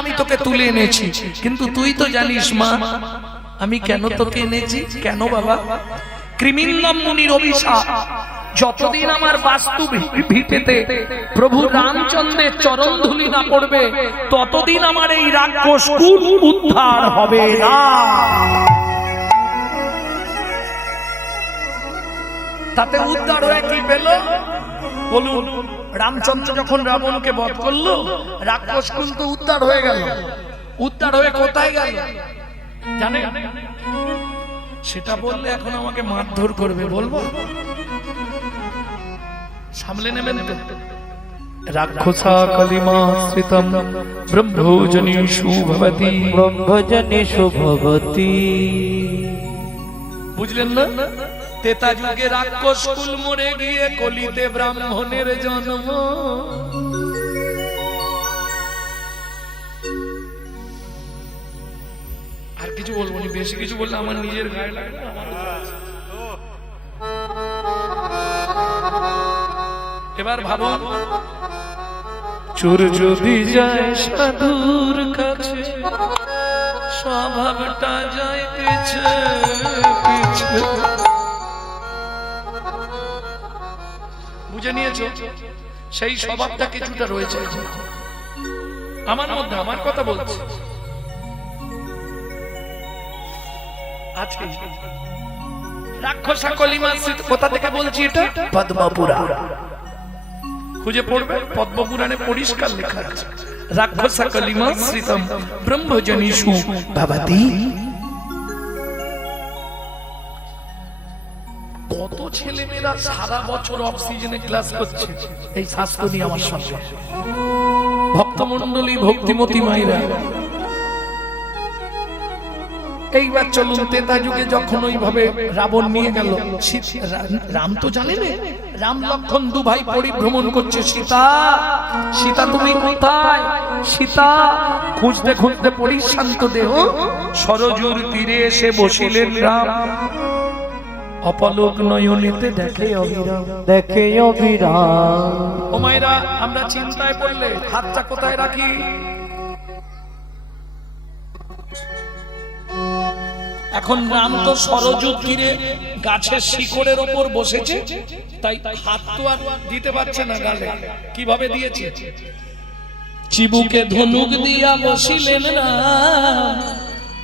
আমি তোকে তুলে এনেছি, কিন্তু তুই তো জানিস মা আমি কেন তোকে এনেছি। কেন বাবা? কৃমিন্দম মুনির অভিশাপ, যতদিন আমার বাস্তু ভিটেতে প্রভু রামচন্দ্রের চরণ ধুলি না পড়বে ততদিন আমার এই রাক্ষস কুল উদ্ধার হবে না। তাতে উদ্ধার হয়ে কি পেল বলুন? রামচন্দ্র যখন রাবণকে বধ করলো রাক্ষস কুল তো উদ্ধার হয়ে গেল। উদ্ধার হয়ে কোথায় গেল জানেন? সেটা বললে এখন আমাকে মারধর করবে, বলবো? সামলে নেবেন তো? রাক্ষসা কলিমাশ্রিতম ব্রহ্মজনেষু ভবতি, ব্রহ্মজনেষু ভবতি। বুঝলেন না? তেতা যুগে রাক্ষস কুল মরে গিয়ে কলিতে ব্রাহ্মণের জন্ম। আর কিছু বলবো না, বেশি কিছু বললে আমার নিজের গায়ে লাগবে। এবার ভাবুন, চোর যদি যায় সাধুর কাছে স্বভাবটা যাইতেছে পিছে। বুঝে নিয়েছো? সেই স্বভাবটা কিছুটা রয়েছে আমার মধ্যে, আমার কথা বলছি আছে। রাক্ষসা কলিমাশ্রিত, কোথা থেকে বলছি এটা? পদ্মপুরা খুঁজে পড়বে, পদ্মপুরাণে পরিষ্কার লেখা আছে রাক্ষসা কলিমাশ্রিতম ব্রহ্মজনেষু ভবতি। কত ছেলেমেয়েরা সারা বছর অক্সিজেনে ক্লাস করছে এই শাস্ত্র নিয়ে আমার সঙ্গে। ভক্তমণ্ডলী, ভক্তিমতী মায়েরা, এইবার চলুন তেতা যুগে যখন ওইভাবে রাবণ নিয়ে গেল, রাম তো জানেন রাম লক্ষণ দু ভাই পরিভ্রমণ করছে। সীতা, সীতা তুমি কোথায়? সীতা খুঁজতে খুঁজতে পরিশ্রান্ত দেহ সরজুর তীরে এসে বসিলেন রাম। অপলোক নয়নেতে দেখে অবিরাম, দেখে অবিরাম। ও মায়েরা, আমরা চিন্তায় পড়লে হাতটা কোথায় রাখি? এখন রাম তো সরজু তীরে গাছের শিকড়ের ওপর বসেছে, তাই হাত তো আর দিতে পারছে না গালে। কিভাবে দিয়েছে? চিবুকে ধনুক দিয়া বসিলেন না,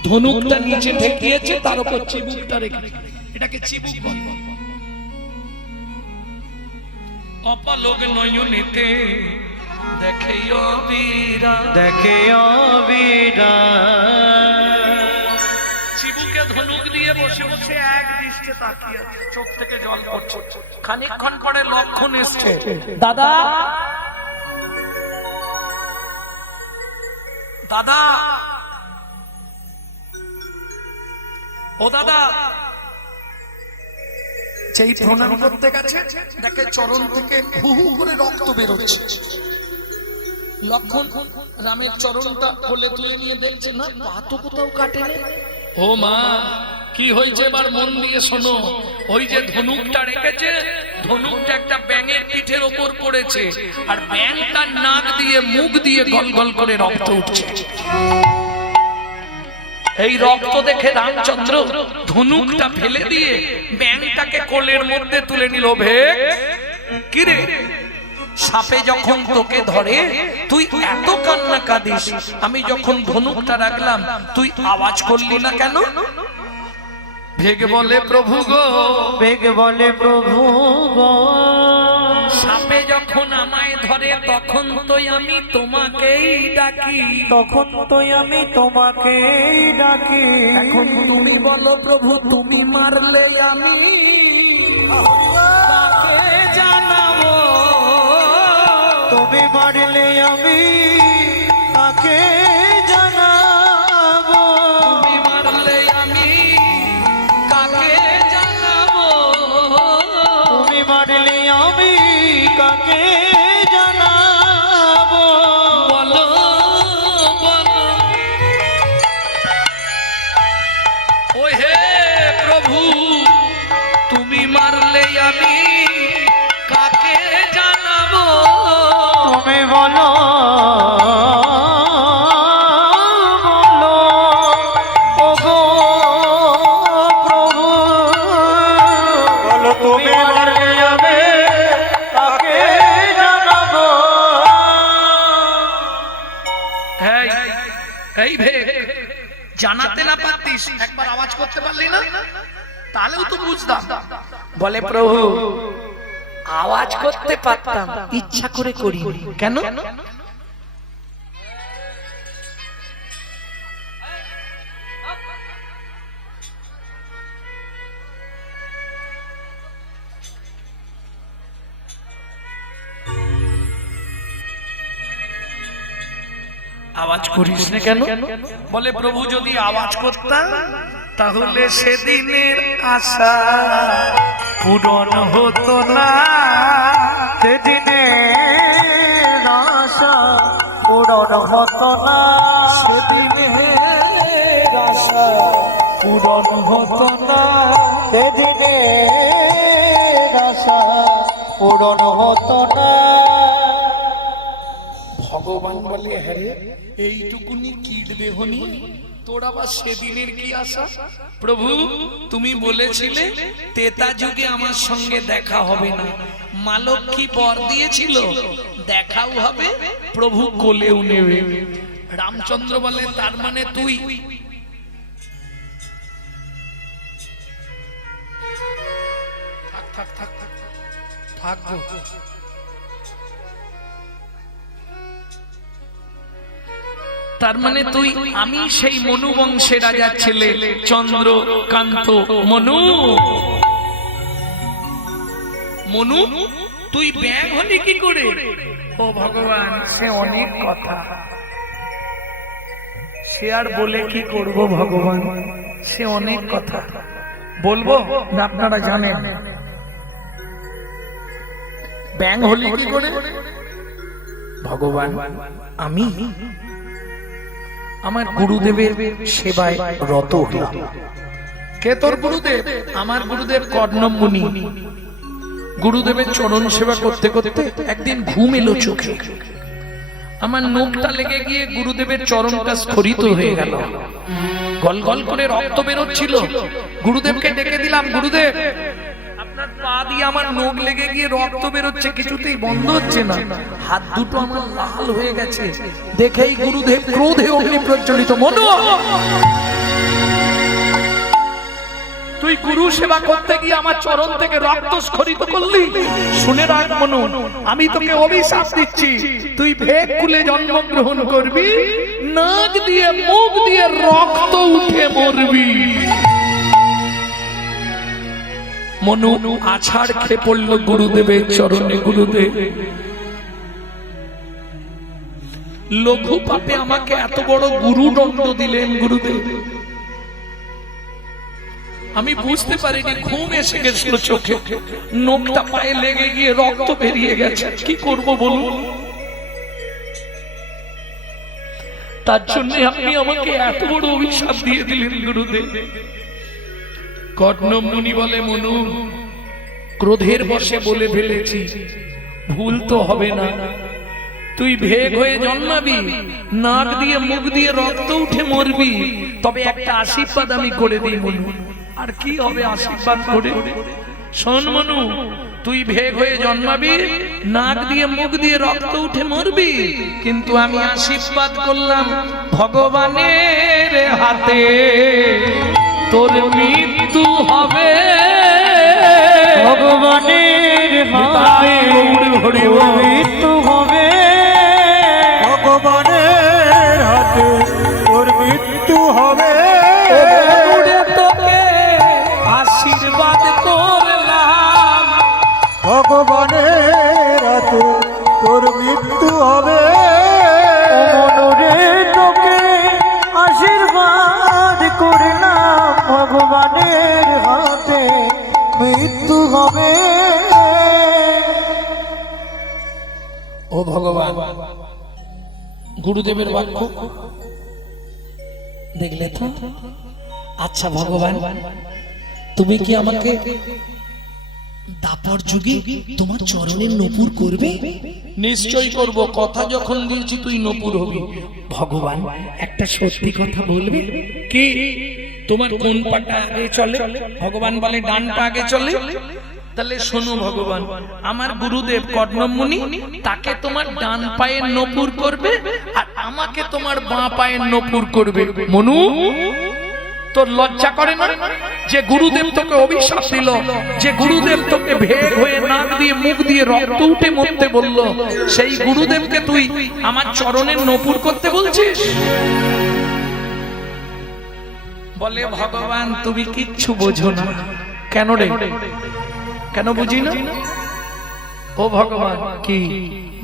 ধনুকটা নিচে ঠেকিয়েছে, তার উপর চিবুকটা রেখে, এটাকে চিবুক বলে। অপলোক নয়নেতে দেখে অবিরাম, দেখে অবিরাম। চিবুকে ধনুক দিয়ে বসে বসে এক দৃষ্টে তাকিয়ে আছে, চোখ থেকে জল পড়ছে। খানিকক্ষণ পরে লক্ষণ এসছে, দাদা দাদা, ও দাদা। যেই প্রণাম করতে গেছে দেখে চরণ থেকে হু হু করে রক্ত বেরোচ্ছে। লক্ষণ রামের চরণটা কোলে তুলে নিয়ে দেখছে না, পা তো কোথাও কাটেনি। ও মা, কি হয়েছে এবার মন দিয়ে শোনো। ওই যে ধনুকটা রেখেছে, ধনুকটা একটা ব্যাঙের পিঠের ওপর পড়েছে, আর ব্যাঙটার নাক দিয়ে মুখ দিয়ে গল গল করে রক্ত উঠছে। এই রক্ত দেখে রামচন্দ্র ধনুকটা ফেলে দিয়ে ব্যাঙটাকে কোলের মধ্যে তুলে নিল। ভে কিরে, সাপে যখন তোকে ধরে তুই এত কান্না কাঁদিস, আমি যখন ধনুকটা রাখলাম তুই আওয়াজ করলি না কেন? ভেগ বলে প্রভু গো, বেগ বলে প্রভু গো, সাপে যখন আমায় ধরে তখন তো আমি তোমাকেই ডাকি, তখন তো আমি তোমাকে ডাকি। এখন তুমি বলো প্রভু, তুমি মারলে আমি জানাবো, তুমি মারলে আমি তাকে জানাবো, তুমি মারলে আমি কাকে জানাবো, তুমি মারলে আমি কাকে জানাবো। বলো বলো। ও হে প্রভু, তুমি মারলে আমি কাকে জানাবো, তুমি বলো এই এই ভে জানাতে না পারতিস, একবার আওয়াজ করতে পারলি না, তাহলেও তো বুঝতাম। বলে প্রভু আওয়াজ করতে পারতাম, ইচ্ছা করে করি। কেন? আওয়াজ করিস না কেন? বলে প্রভু যদি আওয়াজ করতাম তাহলে সেদিনের আশা পূরণ হতো না, সেদিনের আশা পূরণ হতো না, সেদিনের আশা পূরণ হতো না, সেদিনের আশা পূরণ হতো না। ভগবান বলে হ্যাঁ এইটুকুনি কীট দেহনি, তোর আবার সেদিনের কি আশা? প্রভু তুমি বলেছিলে তেতা যুগে আমার সঙ্গে দেখা হবে না, মা লক্ষ্মী বর দিয়েছিল দেখাও হবে, প্রভু কোলেও নেবে। রামচন্দ্র বলে তার মানে তুই থাক থাক থাক থাক থাক। তার মানে তুই, আমি সেই মনু বংশের রাজার ছেলে চন্দ্রকান্ত মনু। মনু তুই ব্যাং হলি কি করে? ও ভগবান সে অনেক কথা, সে আর বলে কি করব ভগবান, সে অনেক কথা বলবো না, আপনারা জানেন ব্যাং হলি কি করে? ভগবান আমি আমার গুরুদেবের সেবায় রত হলাম। কে তোর গুরুদেব? আমার গুরুদেব কর্ণম মুনি। গুরুদেবের চরণ সেবা করতে করতে একদিন ঘুম এলো চোখে, আমার নখটা লেগে গিয়ে গুরুদেবের চরণটা স্খলিত হয়ে গেল, গল গল করে রক্ত বেরোচ্ছিল। গুরুদেবকে ডেকে দিলাম, গুরুদেব আপনার পা দিয়ে আমার নখ লেগে গিয়ে রক্ত বেরোচ্ছে, কিছুতেই বন্ধ হচ্ছে না, হাত দুটো আমার লাল হয়ে গেছে। দেখেই গুরুদেব ক্রোধে অগ্নি প্রজ্বলিত, মনু তুই গুরু সেবা করতে গিয়ে আমার চরণ থেকে রক্ত স্খলিত করলি? শুনে রাখ মনু, আমি তোকে অভিশাপ দিচ্ছি, তুই ভেক কুলে জন্মগ্রহণ করবি, নাক দিয়ে মুখ দিয়ে রক্ত উঠে মরবি। মনু আছাড় খেয়ে পড়ল গুরুদেবের চরণে। গুরুদেব লঘু পাপে আমাকে এত বড় গুরুদণ্ড দিলেন গুরুদেব, আমি বুঝতে পারিনি, ঘুম এসে গেছিল চোখে, নখটা পায়ে লেগে গিয়ে রক্ত বেরিয়ে গেছে, কি করব বলুন? তার জন্য আপনি আমাকে এত বড় অভিশাপ দিয়ে দিলেন গুরুদেব। কর্ণম মুনি বলে মনু ক্রোধের বশে বলে ফেলেছি, ভুল তো হবে না, তুই ভেগ হয়ে জন্মাবি, নাক দিয়ে মুখ দিয়ে রক্ত উঠে মরবি, তবে একটা আশীর্বাদ আমি করে দিই মনু। আর কি হবে আশীর্বাদ করে? শোন মনু, তুই ভেগ হয়ে জন্মাবি, নাক দিয়ে মুখ দিয়ে রক্ত উঠে মরবি, কিন্তু আমি আশীর্বাদ করলাম ভগবানের হাতে তোর মৃত্যু হবে। ভগবানের হাতে মৃত্যু হবে, ভগবানের হাতে তোর মৃত্যু হবে। তোকে আশীর্বাদ করলাম ভগবানের হাতে তোর মৃত্যু হবে। মনরে তোকে আশীর্বাদ করলাম, ভগবানের হাতে মৃত্যু হবে। ও ভগবান, গুরুদেবের বাক্য দেখলে তো? আচ্ছা ভগবান, তুমি কি আমাকে দাপর যুগে তোমার চরণের নপুর করবে? নিশ্চয়ই করব, কথা যখন দিয়েছি তুই নপুর হবি। ভগবান একটা সত্যি কথা বলবে কি? তোমার কোন পাটা আগে চলে? ভগবান বলে ডান পা আগে চলে। তাহলে শোনো ভগবান, আমার গুরুদেব কর্ণমুনি, তাকে তোমার ডান পায়ের নপুর করবে আর আমাকে তোমার বাঁ পায়ের নপুর করবে। মনু, তোর লজ্জা করে না যে গুরুদেব তোকে অভিশাপ দিল, যে গুরুদেব তোকে ভেগ হয়ে নাক দিয়ে মুখ দিয়ে রক্ত উঠে মরতে বলল, সেই গুরুদেবকে তুই আমার চরণের নপুর করতে বলছিস? বলে ভগবান তুমি কিচ্ছু বোঝো না। কেন রে, কেন বুঝি না? ও ভগবান, কি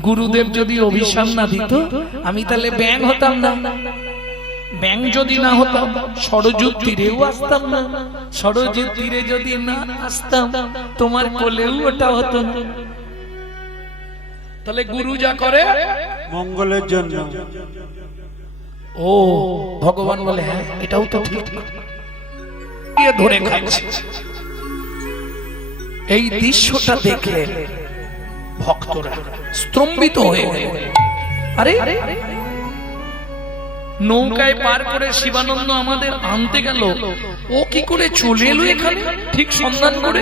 গুরুদেব যদি অভিশাপ না দিত আমি তাহলে ব্যাং হতাম না। ব্যাং যদি না হতাম সরযূর তীরেও আসতাম না। সরযূর তীরে যদি না আসতাম তোমার কোলেও ওটা হতো না। তাহলে গুরু যা করে মঙ্গলের জন্য। ও ভগবান বলে হ্যাঁ এটাও তো ঠিক, ধরে খাচ্ছে। এই দৃশ্যটা দেখলে ভক্তরা স্তম্ভিত হয়ে গেল। আরে নৌকায় পার করে শিবানন্দ আমাদের আনতে গেল, ও কি করে চলে এলো এখানে ঠিক সন্ধান করে?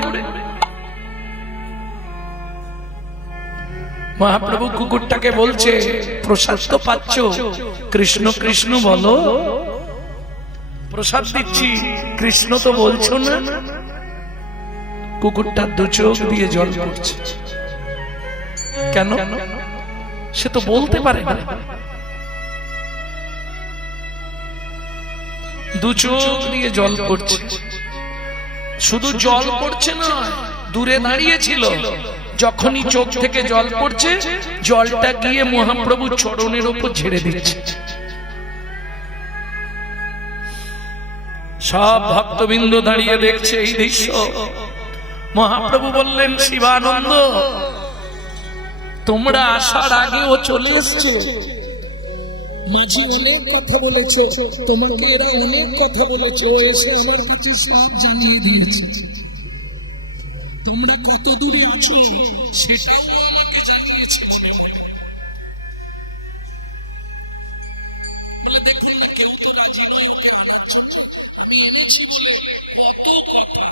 মহাপ্রভু কুকুরটাকে বলছে প্রসাদ তো পাচ্ছ, কৃষ্ণ কৃষ্ণ বলো। প্রসাদ দিচ্ছি, কৃষ্ণ তো বলছো না। কুকুরটা দু চোখ দিয়ে জল পড়ছে। কেন? সে তো বলতে পারে না। দু চোখ দিয়ে জল পড়ছে। শুধু জল পড়ছে না, দূরে দাঁড়িয়েছিল। যখনই চোখ থেকে জল পড়ছে, জলটা গিয়ে মহাপ্রভুর চরণের উপর ঝেড়ে দিচ্ছে। সব ভক্তবৃন্দ দাঁড়িয়ে দেখছে এই দৃশ্য। মহাপ্রভু বললেন শিবানন্দ, তোমরা আসার আগে ও চলে এসছে। মাঝি অনেক কথা বলেছো, তোমাকে এরা অনেক কথা বলেছে, ও এসে আমার কাছে সব জানিয়ে দিয়েছে। তোমরা কত দূরে আছো সেটাও আমাকে জানিয়েছে। বলে দেখুন না, কেউ তো রাজি নয় ওকে আনার জন্য। আমি এনেছি বলে কত কথা।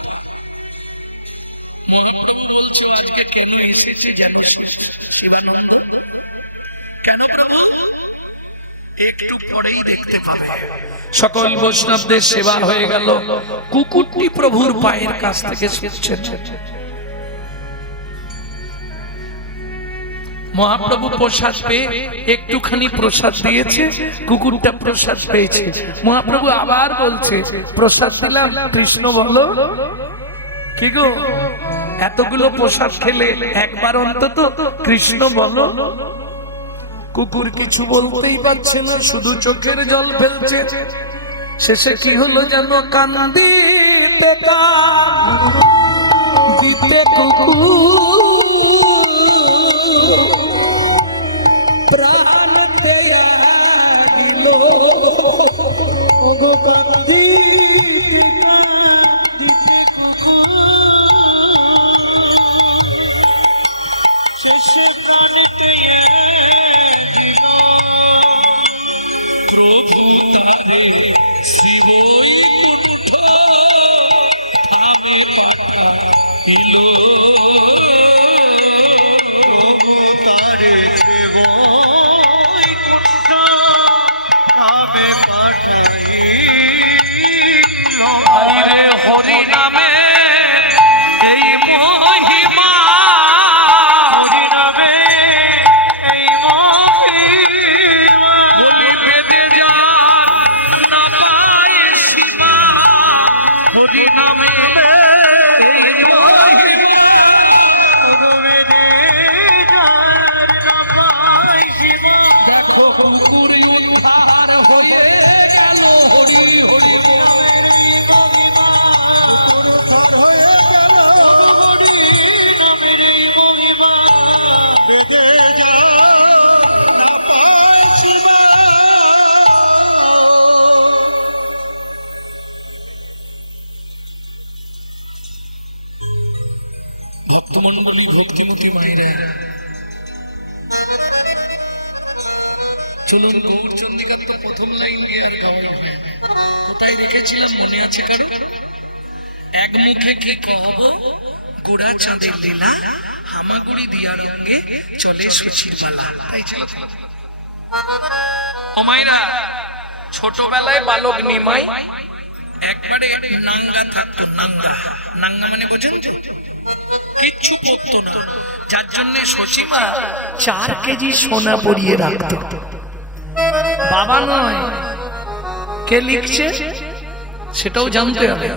মহাপ্রভু বলছে আজকে কেন এসেছে জানিস শিবানন্দ? কেন প্রভু? একটু পরেই দেখতে পাবে। সকল বৈষ্ণবদের সেবা হয়ে গেল, কুকুরটি প্রভুর পায়ের কাছ থেকে ছুটছে। মহাপ্রভু প্রসাদ পেয়ে একটুখানি প্রসাদ দিয়েছে, কুকুরটা প্রসাদ পেয়েছে। মহাপ্রভু আবার বলছে প্রসাদ দিলাম, কৃষ্ণ বলো। কি গো, এতগুলো প্রসাদ খেলে একবার অন্তত কৃষ্ণ বলো। কুকুর কিছু বলতেই পারছে না, শুধু চোখের জল ফেলছে। শেষে কি হলো জানো? কান্দিতে দিতে কুকুর প্রাণ দেয়া দিল। শেষে প্রাণ দেয়া প্রভু তারে শিবই কুণ্ঠ ভাবে পাঠাইল। প্রভু তারে শিবই কুণ্ঠ ভাবে পাঠাইল। হরিরে হরি নামে এই মহিমা, হরি নামে এই মহিমা, বলি বেদে যার না পায় সীমা, হরি নামে এই মহিমা, বেদে যার না পায় সীমা। দেখো কুকুরে উদ্ধার হয়ে গেল, হরি হরি ভক্তমন্ডলী, ভক্তিমতী মায়েরা, চলুন গৌর চন্দ্রিকার তো প্রথম লাইন গিয়ে আর গাওয়া হবে। কোথায় রেখেছিলাম মনে আছে কারো? এক মুখে কি খাবো, গোড়া চাঁদের লীলা, হামাগুড়ি দিয়া রঙ্গে চলে শশীর বালা। তাই ছিল অমাইরা। ছোটবেলায় বালক নিমাই একবারে নাঙ্গা থাকতো। নাঙ্গা, নাঙ্গা মানে বোঝেন তো, কিচ্ছু পরতো না, যার জন্য শশীমা 4 কেজি সোনা পরিয়ে রাখতো। বাবা নয়, কে লিখছে সেটাও জানতে হবে।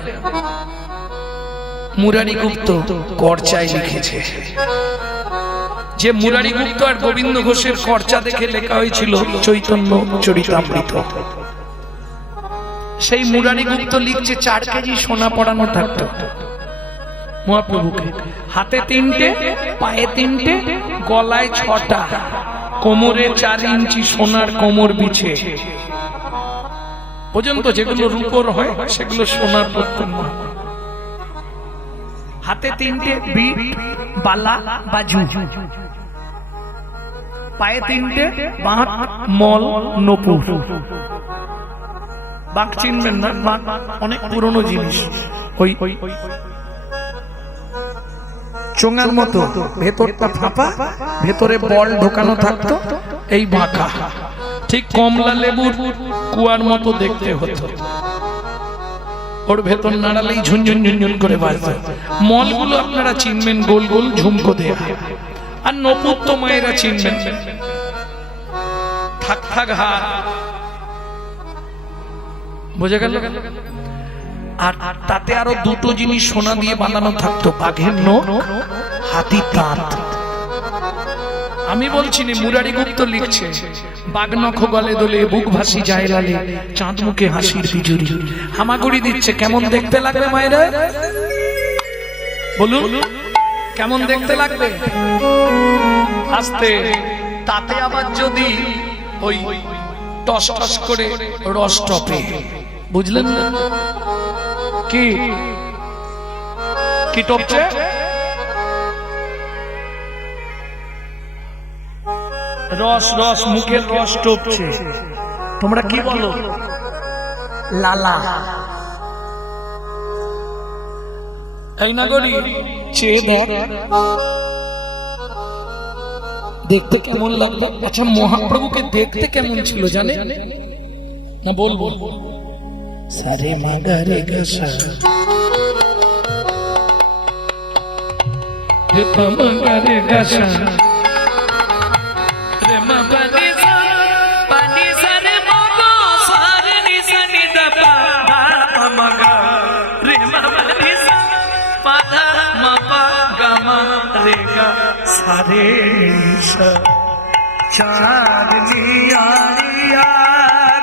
মুরারি গুপ্ত কর্চায় লিখেছে। যে মুরারি গুপ্ত আর গোবিন্দ ঘোষের কর্চা দেখে লেখা হয়েছিল চৈতন্য চরিতামৃত। সেই মুরারি গুপ্ত লিখছে 4 কেজি সোনা পরানো থাকতো মহাপ্রভুকে। হাতে 3টে, পায়ে 3টে, গলায় 6টা, কোমরে 4 ইঞ্চি সোনার কোমর বিছে পর্যন্ত। যেগুলো রূপোর হয় সেগুলো সোনার পড়তেন। হাতে 3টে বিট, বালা, বাজু, পায়ে 3টে, বাঁক, মল, নপুর। বাঁক চিনবেন না, বাঁক অনেক পুরনো জিনিস। ওই চোঙার মতো, ভেতরটা ফাঁপা, ভেতরে বল ঢোকানো থাকতো, এই বাঁকা। ঠিক কমলা লেবুর কুয়ার মতো দেখতে হতো। ওর ভেতর নাড়ালেই ঝুনঝুন ঝুনঝুন করে বাজতো। মলগুলো আপনারা চিনবেন, গোল গোল ঝুমকো দেয়া। আর নপুর তো মায়েরা চিনবেন, থাক থাক হাত, বুঝে গেল। আর তাতে আরো 2টো জিনিস সোনা দিয়ে বানানো থাকতো, বাঘের নখ, হাতির দাঁত। আমি বলছি না, মুরারি গুপ্ত লিখছে। বাঘ নখ গলে দোলে, বুক ভাসি যায় লালে, চাঁদ মুখে হাসির বিজুরি। হামাগুড়ি দিচ্ছে। কেমন দেখতে লাগবে মায়েরা বলুন, কেমন দেখতে লাগবে? আস্তে। তাতে আবার যদি ওই টস টস করে রস টপে, বুঝলেন না? কি কি টপছে? রস, রস, মুখের রস টপছে। তোমরা কি বলো? লালা। এই নাগরি চেয়ে দেখ, দেখতে কেমন লাগবে? আচ্ছা, মহাপ্রভুকে দেখতে কেমন ছিল জানে না? বলবো। সারে মাগারে গাসা, রে মাগারে গাসা, রে মাগারে সা, পানি সারে মাগো, সারে নিসা নিদা পা, মাগা, রে মাগারে সা, পাধা মাপা গামা রে গা, সারে নিসা। চাঁদনি আলিয়া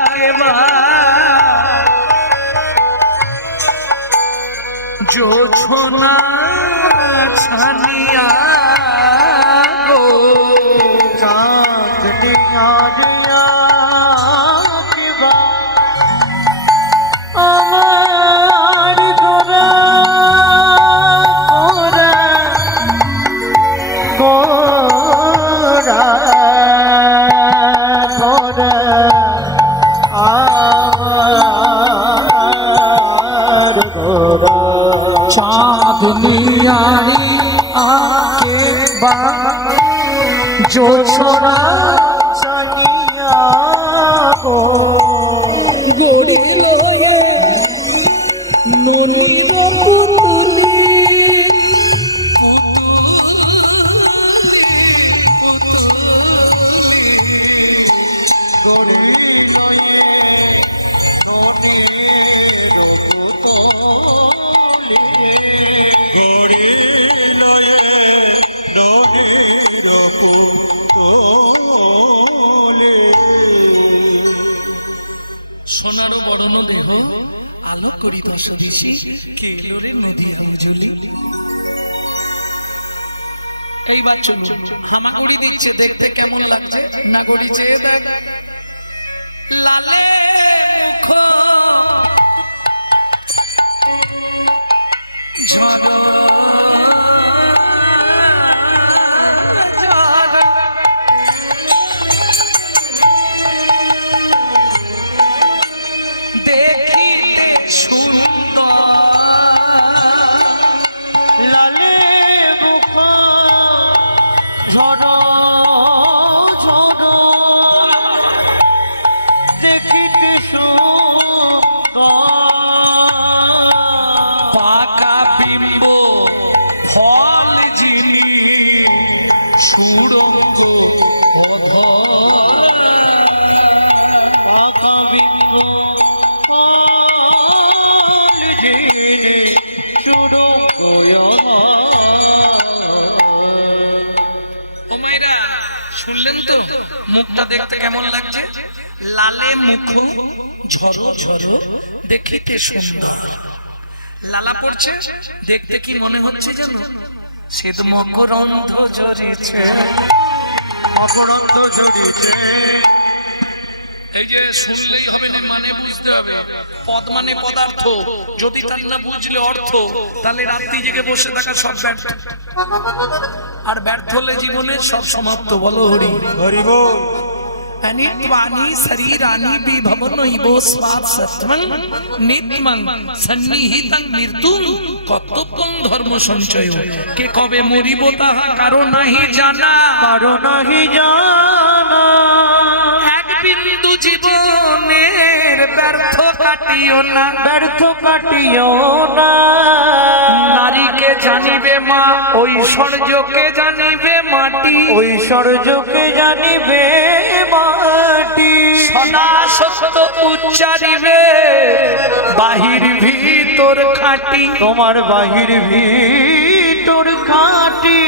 के बाद जो छोना छनिया गो, चांदनी आलिया के बाद আমার গোরা গোরা গোরা আমার গোরা। চাঁদনি आई आके बाद जो छोरा छनिया गो, गोरी लोये नोनीर पुतली, সোনারও বরণ দেহ আলো করি দশ দিশি, কেলোরে নদী অঞ্জলি। এইবার চলুন, হামাগুড়ি দিচ্ছে, দেখতে কেমন লাগছে? নাগরি চেয়ে দেখ, লালে মুখ ঝড় দেখিতে সুন্দর, লালে মুখটা দেখতে কেমন লাগছে? লালে মুখ ঝরো ঝরো দেখিতে সুন্দর। লালা পড়ছে, দেখতে কি মনে হচ্ছে জানো? শ্বেত মকরন্ধ ঝরেছে, মকরন্ধ ঝরিছে। এই যে শুনলেই হবে না, মানে বুঝতে হবে। পদ মানে পদার্থ, যদি তার না বুঝলে অর্থ, তাহলে রাত্রি জেগে বসে থাকা সব ব্যর্থ। আর ব্যর্থ হলে জীবনের সব সমাপ্ত। বলো হরি হরি বল। अनित्वानि शरीरानि विभवनैव स्वात् सत्वं नित्यं सन्निहितं मृत्युं কর্তব্যং ধর্ম সঞ্চয়। কে কবে মরিব তাহা কারো নাহি জানা, কারো নাহি জানা। এক বিন্দু জীবনের ব্যর্থ কাটিও না, ব্যর্থ কাটিও না। নারীকে জানিবে মা, ঐশ্বর্যকে জানিবে মাটি, ঐশ্বর্যকে জানিবে মাটি। সদা সত্য উচ্চারিবে বাহির ভিতর খাঁটি, তোমার বাহির ভিতর খাঁটি।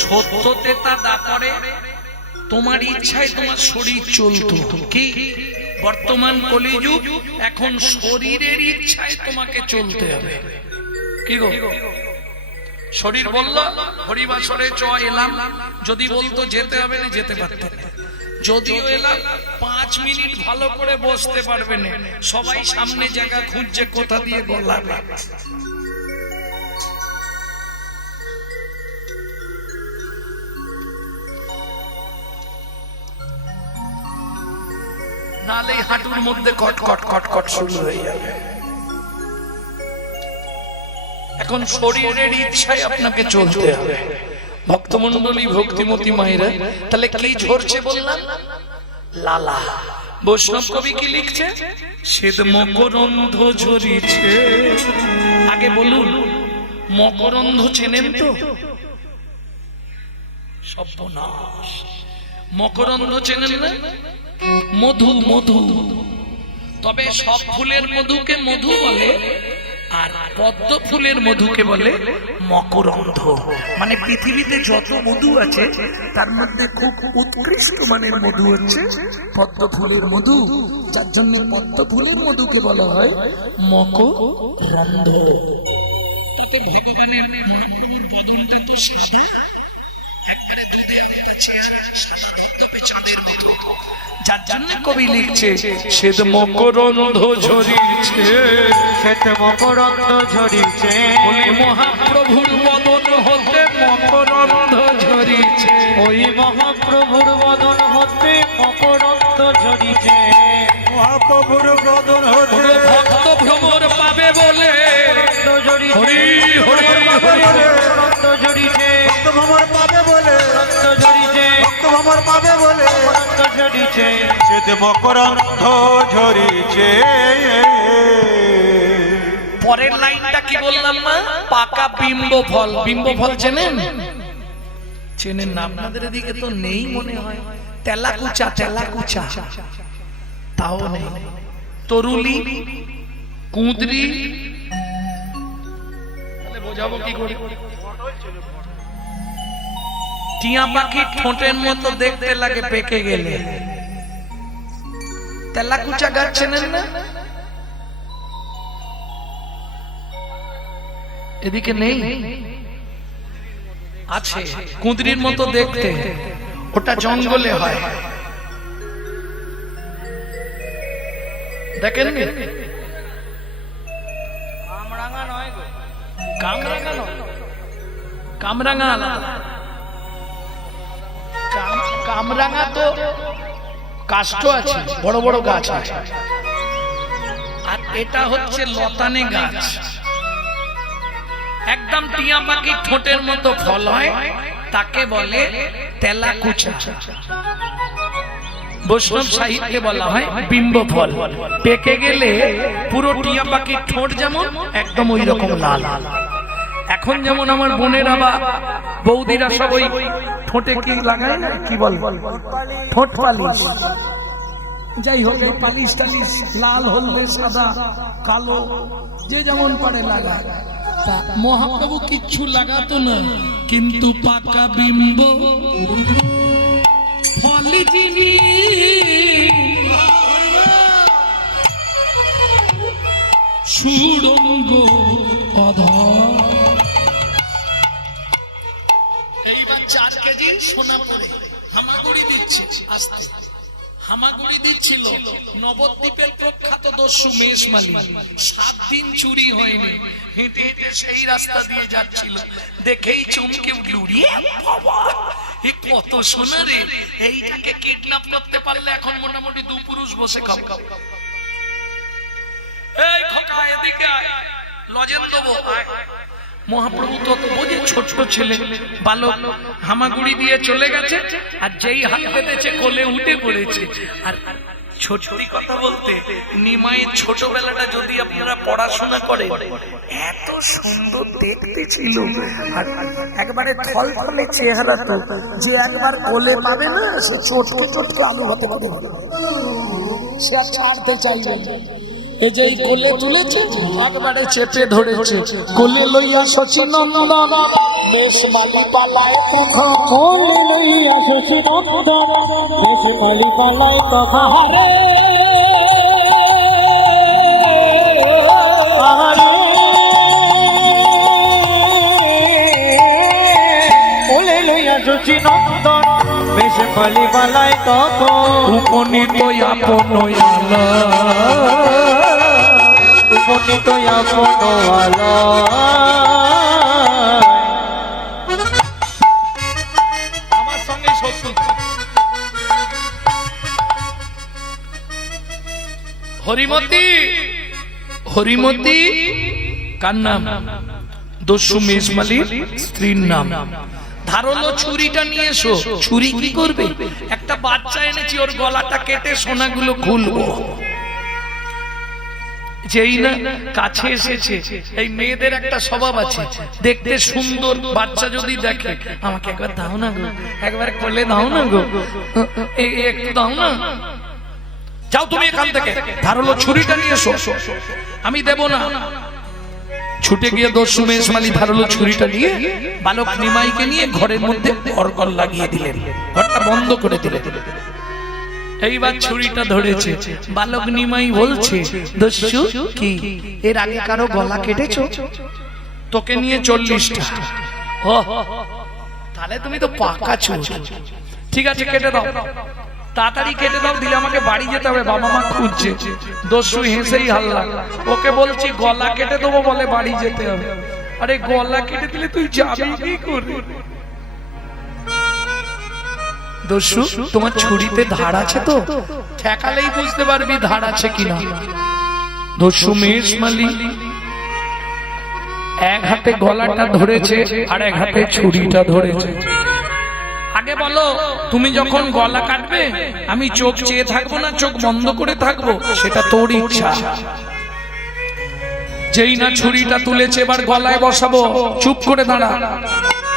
সত্যতে তা দাপরে তোমার ইচ্ছায় তোমার শরীর চলতো। কি বর্তমান কলিযুগ, এখন শরীরের ইচ্ছায় তোমাকে চলতে হবে। কি গো, শরীর বলল হরিবাসরে চ এলাম, যদি বলতো যেতে হবে না যেতে পারতেন না। যদিও এলাম 5 মিনিট ভালো করে বসতে পারবে না, সবাই সামনে জায়গা খুঁজছে কোথা দিয়ে গলাবে। নালে হাঁটুর মধ্যে কট কট কট কট শুরু হয়ে যাবে। এখন শরীরের ইচ্ছায় আপনাকে চলতে হবে। ভক্তমণ্ডলী, ভক্তিমতী মায়েরা, তাহলে কি ঝরছে বললাম? লালা। বৈষ্ণব কবি কি লিখছে? শ্বেত মকরন্ধ ঝরিছে। আগে বলুন, মকরন্ধ চেনেন তো? সর্বনাশ, মকরন্ধ চেনেন না? মধু, মধু। তবে সব ফুলের মধুকে মধু বলে, আর পদ্ম ফুলের মধুকে বলে মকরন্ধ। মানে পৃথিবীতে যত মধু আছে তার মধ্যে খুব উৎকৃষ্ট মানের মধু হচ্ছে পদ্ম ফুলের মধু, যার জন্য পদ্ম ফুলের মধুকে বলা হয় মকরন্ধ। তাকে ভগবানের বদলতে তো সাধু একবারে যার জন্য কবি লিখছে শ্বেত মকরন্ধ ঝরিছে, শ্বেত মকরন্ধ ঝরিছে। বলি মহাপ্রভুর বদন হতে মকরন্ধ ঝরিছে, ওই মহাপ্রভুর বদন হতে মকরন্ধ ঝরিছে। মহাপ্রভুর বদন হতে ভক্ত ভ্রমর পাবে বলে ঝরিছে। হরি হরি হরি মকরন্ধ ঝরিছে। ভক্ত ভ্রমর পাবে বলে, মকরন্ধ ঝরিছে। ভক্ত ভ্রমর পাবে বলে মকরন্ধ ঝরিছে। শ্বেত মকরন্ধ ঝরিছে। পরের লাইনটা কি বললাম না? পাকা বিম্ব ফল। বিম্ব ফল চেনেন? চেনেন না? আপনাদের এদিকে তো নেই মনে হয়। তেলাকুচা, তেলাকুচা তাও নেই। তরুলি, কুঁদরি, তাহলে বোঝাবো কি করে? টিয়া পাখি ঠোঁটের মতো দেখতে লাগে পেকে গেলে। তেলাকুচা গাছ চেনেন না? এদিকে নেই, আছে। কুঁদরির মতো দেখতে, ওটা জঙ্গলে হয়। দেখেন কামরাঙা নয় গো, কামরাঙা নয়, কামরাঙা আলাদা। কামরাঙা তো কাষ্ঠ আছে, বড় বড় গাছ আছে, আর এটা হচ্ছে লতানে গাছ। একদম টিয়া পাখির ঠোঁটের মতো ফল হয়, তাকে বলে তেলাকুচা। বৈষ্ণব সাহিত্যে বলা হয় বিম্ব ফল। পেকে গেলে পুরো টিয়া পাখির ঠোঁট যেমন একদম ওই রকম লাল। এখন যেমন আমার বোনেরা বা বৌদিরা সব ওই ঠোঁটে কি লাগায় না, কি বল, ঠোঁট পালিশ। যাই হোক, এই পালিশ টালিশ লাল, হলদে, সাদা, কালো, যে যেমন পারে লাগায়। তা মহাপ্রভু কিচ্ছু লাগাতো না, কিন্তু পাকা বিম্ব ফলি যিনি সুরঙ্গ অধর। এইবার 4 কেজি সোনা পড়ে হামাগুড়ি দিচ্ছে, আস্তে হামাগুড়ি দিচ্ছিল নবদ্বীপের প্রখ্যাত দস্যু মেষমালী। 7 দিন চুরি হয়নি, হেঁটে হেঁটে সেই রাস্তা দিয়ে যাচ্ছিল, দেখেই চমকে উঠল, উড়িয়ে বাবা এ কত সোনা রে, এইটাকে কিডন্যাপ করতে পারলে এখন মোটামুটি 2 পুরুষ বসে খাও। এই খোকা এদিকে আয়, লজেন দেবো আয়। মহাপ্রভু তো বোঝে ছোট ছেলে বালক, হামাগুড়ি দিয়ে চলে গেছে, আর যেই হাত পেতেছে কোলে উঠে পড়েছে। আর ছোটরি কথা বলতে, নিমাইয়ের ছোটবেলাটা যদি আপনারা পড়াশোনা করেন, এত সুন্দর দেখতে ছিল, আর একবারে থলথলে চেহারা, তো যে একবার কোলে পাবে না সে চটকে চটকে আলু হতে পারে, সে আর ছাড়তে চাইবে না। এই যে কোলে তুলেছে, একবারে চেপে ধরেছে, কোলে লইয়া শচীনন্দন মেষমালী পালায় তখন, কোলে লইয়া শশীনন্দন মেষমালী পালায় তখন, আরে কোলে লইয়া শশীনন্দন মেষমালী পালায় তখন, উপনীত আপন আলো, উপনীত আপন আলো। আমার সঙ্গে শত্রু হরিমতি, হরিমতি কার নাম? দস্যু মেষমালীর স্ত্রীর নাম। ধারালো ছুরিটা নিয়ে এসো। ছুরি কি করবে? একটা বাচ্চা এনেছি, ওর গলাটা কেটে সোনাগুলো খুলবো। যেই না কাছে এসেছে, এই মেয়েদের একটা স্বভাব আছে, দেখতে সুন্দর বাচ্চা যদি দেখে, আমাকে একবার দাও না গো, একবার কোলে দাও না গো, একটু দাও না। যাও তুমি এখান থেকে, ধারালো ছুরিটা নিয়ে এসো। আমি দেব না। ছুটে গিয়ে দস্যু মেষমালী ধারালো ছুরিটা নিয়ে বালক নিমাইকে নিয়ে ঘরের মধ্যে অর্গল লাগিয়ে দিলেন, ঘরটা বন্ধ করে দিলেন। এইবার ছুরিটা ধরেছে, বালক নিমাই বলছে, দস্যু কি এর আগে কারো গলা কেটেছো? তোকে নিয়ে 40টা। ও তাহলে তুমি তো পাকা চোর, ঠিক আছে কেটে দাও, তাড়াতাড়ি কেটে দাও, দিলে আমাকে বাড়ি যেতে হবে, বাবা মা খুঁজছে। দস্যু হেসেই হাল্লা, ওকে বলছি গলা কেটে দেবো বলে বাড়ি যেতে হবে। আরে গলা কেটে দিলে তুই যাবি কি করে? দস্যু তোমার ছুরিতে ধার আছে তো? ঠেকালেই বুঝতে পারবি ধার আছে কিনা। দস্যু মেষমালী এক হাতে গলাটা ধরেছে, আর এক হাতে ছুরিটা ধরেছে। আগে বলো, তুমি যখন গলা কাটবে আমি চোখ চেয়ে থাকবো না চোখ বন্ধ করে থাকবো, সেটা তোর ইচ্ছা। যেই না ছুরিটা তুলেছে, এবার গলায় বসাবো। চুপ করে দাঁড়া,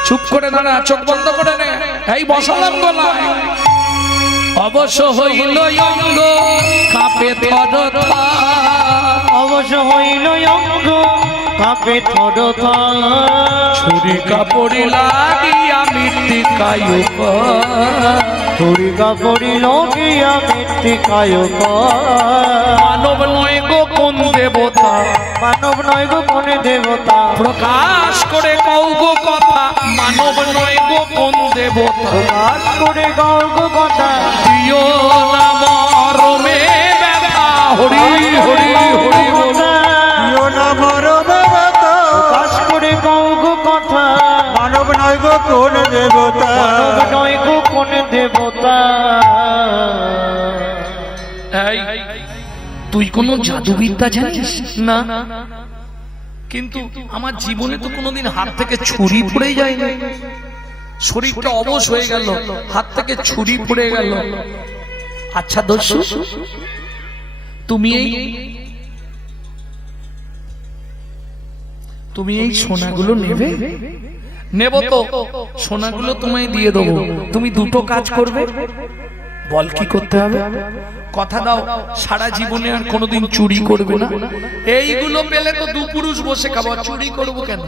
চুপ করে দাঁড়া, চোখ বন্ধ করে নে। এই বসালাম গলায়। অবশ্য হইল অঙ্গ কাঁপে থরথর, অবশ্য হইল অঙ্গ কাঁপে থরথর, ছুরি কাপড়ি লাগিয়া মৃত্তিকায় উপর, ছুরি কাপড়ি লাগিয়া মৃত্তিকায় উপর। মানব নয় গো কোন দেবতা, মানব নয় গো কোন দেবতা, প্রকাশ করে কও গো কথা, মানব নয় গো কোন দেবতা, প্রকাশ করে গাও গো কথা, দিও না মরমে ব্যথা, হরি হরি হরি বল। দিও না মরমে ব্যথা, প্রকাশ করে গাও গো কথা, মানব নয় গো কোন দেবতা, মানব নয় গো কোন দেবতা। এই তুই কোন জাদুবিদ্যা জানিস না? কিন্তু আমার জীবনে তো কোনোদিন হাত থেকে ছুরি পড়ে যায়নি। শরীরটা অবশ হয়ে গেল, হাত থেকে ছুরি পড়ে গেল। আচ্ছা দস্যু, তুমি এই সোনাগুলো নেবে? নেব তো, সোনাগুলো তোমায় দিয়ে দেবো। তুমি দুটো কাজ করবে, বল কি করতে হবে? কথা দাও সারা জীবনে আর কোনোদিন চুরি করবে না। এইগুলো পেলে তো দু পুরুষ বসে খাবো, চুরি করবো কেন?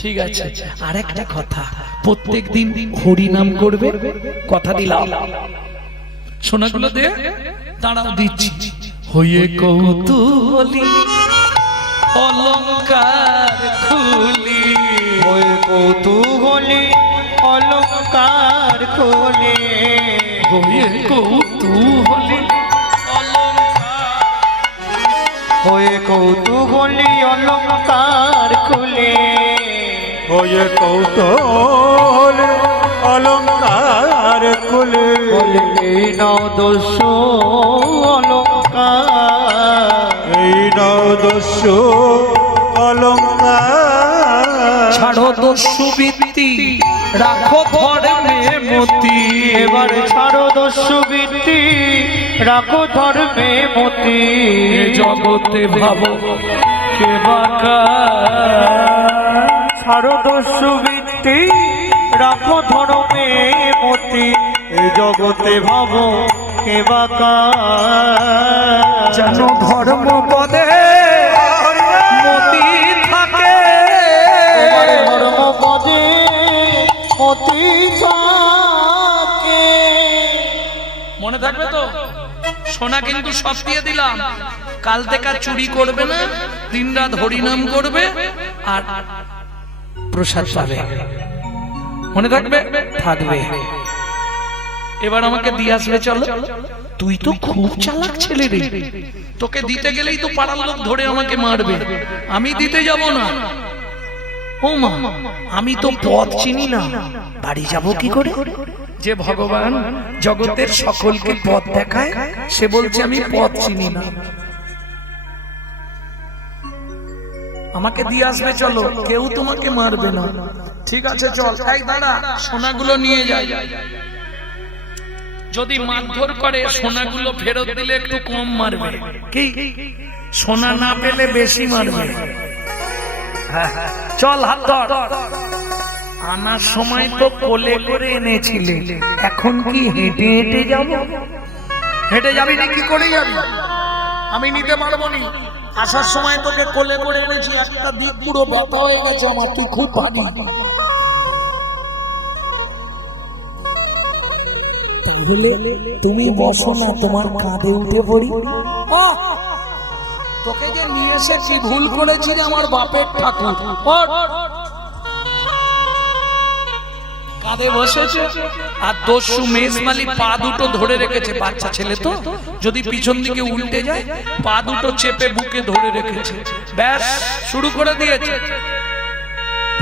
ঠিক আছে, আর একটা কথা, প্রত্যেক দিন হরি নাম করবে, কথা দিলাম। সোনাগুলো দে, দাঁড়াও দিচ্ছি। হয়ে কৌতূহলী অলংকার খুলি, ওই কৌতূহলী অলংকার খুলে, হয়ে কৌতূহলী ওই কৌতূহলী অলংকার খুলে, ওই কৌতূহল অলংকার খুলে, এই নাও দস্যু অলংকার, এই নাও দস্যু অলংকার, ছাড়ো দস্যু বৃত্তি রাখো ধর্মে মতি, এবার ছাড়ো দস্যু বৃত্তি রাখো ধর্মে মতি, জগতে ভাবো কে বাকা, ছাড়ো দস্যু বৃত্তি রাখো ধর্মে মতি, এই জগতে ভাবো কে বাকা, যেন ধর্ম পদে মতি থাকে, ধর্ম পদে মতি থাকে। মনে থাকবে তো? সোনা কিন্তু সব দিয়ে দিলাম, কাল থেকে আর চুরি করবে না, দিনরাত হরিনাম করবে আর প্রসাদ পাবে। মনে থাকবে? থাকবে। এবার আমাকে দিয়ে আসবে, চলো। তুই তো খুব চালাক ছেলে রে, তোকে দিতে গেলেই তো পাড়ার লোক ধরে আমাকে মারবে, আমি দিতে যাব না। ও মা, আমি তো পথ চিনি না, বাড়ি যাব কি করে? যে ভগবান জগতের সকলকে পথ দেখায়, সে বলছে আমি পথ চিনি না। আমাকে দিয়ে আসবে, চলো, কেউ তোমাকে মারবে না। ঠিক আছে চল। এই দাঁড়া, সোনাগুলো নিয়ে যাই। যদি মারধর করে সোনাগুলো ফেরত দিলে একটু কম মারবে, কি সোনা না পেলে বেশি মারবে। চল, হাত ধর। আনার সময় তো কোলে করে এনেছিলে, এখন কি হেঁটে হেঁটে যাব? হেঁটে যাবি না? কি করে যাবি? আমি নিতে পারবো না। আসার সময় তোকে কোলে করে এনেছি, একটা দিক পুরো ব্যথা হয়ে গেছে আমার, তুই খুব পানি। তুমি বসো না, তোমার কাঁধে উঠে পড়ি। তোকে যে নিয়ে এসেছি ভুল করেছি রে আমার বাপের ঠাকুর। কাঁধে বসেছে আর দস্যু মেজমালি পা দুটো ধরে রেখেছে, বাচ্চা ছেলে তো, যদি পিছন দিকে উল্টে যায় পা দুটো চেপে বুকে ধরে রেখেছে। ব্যাস শুরু করে দিয়েছে।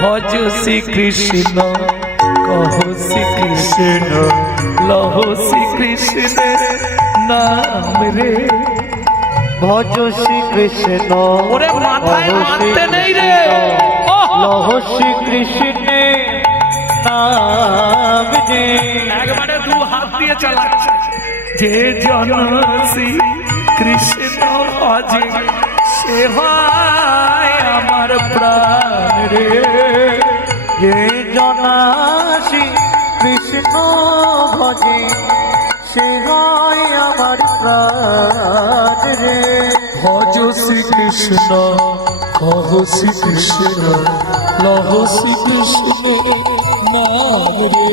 ভজ শ্রী কৃষ্ণ কহ শ্রী কৃষ্ণ লহ শ্রী কৃষ্ণের নাম রে, ভজ শ্রী কৃষ্ণ, ওরে মাথায় মারতে নেই রে, লহ শ্রী কৃষ্ণের নাম রে, একবারে দু হাত দিয়ে চালাচ্ছে। যে জন শ্রী কৃষ্ণ ভজে সে হয় আমার প্রাণ রে, যে জনা শ্রী কৃষ্ণ ভজে সে হয় আমার প্রাণ রে, ভজ শ্রী কৃষ্ণ কহ শ্রী কৃষ্ণ লহ শ্রী কৃষ্ণ নাম রে,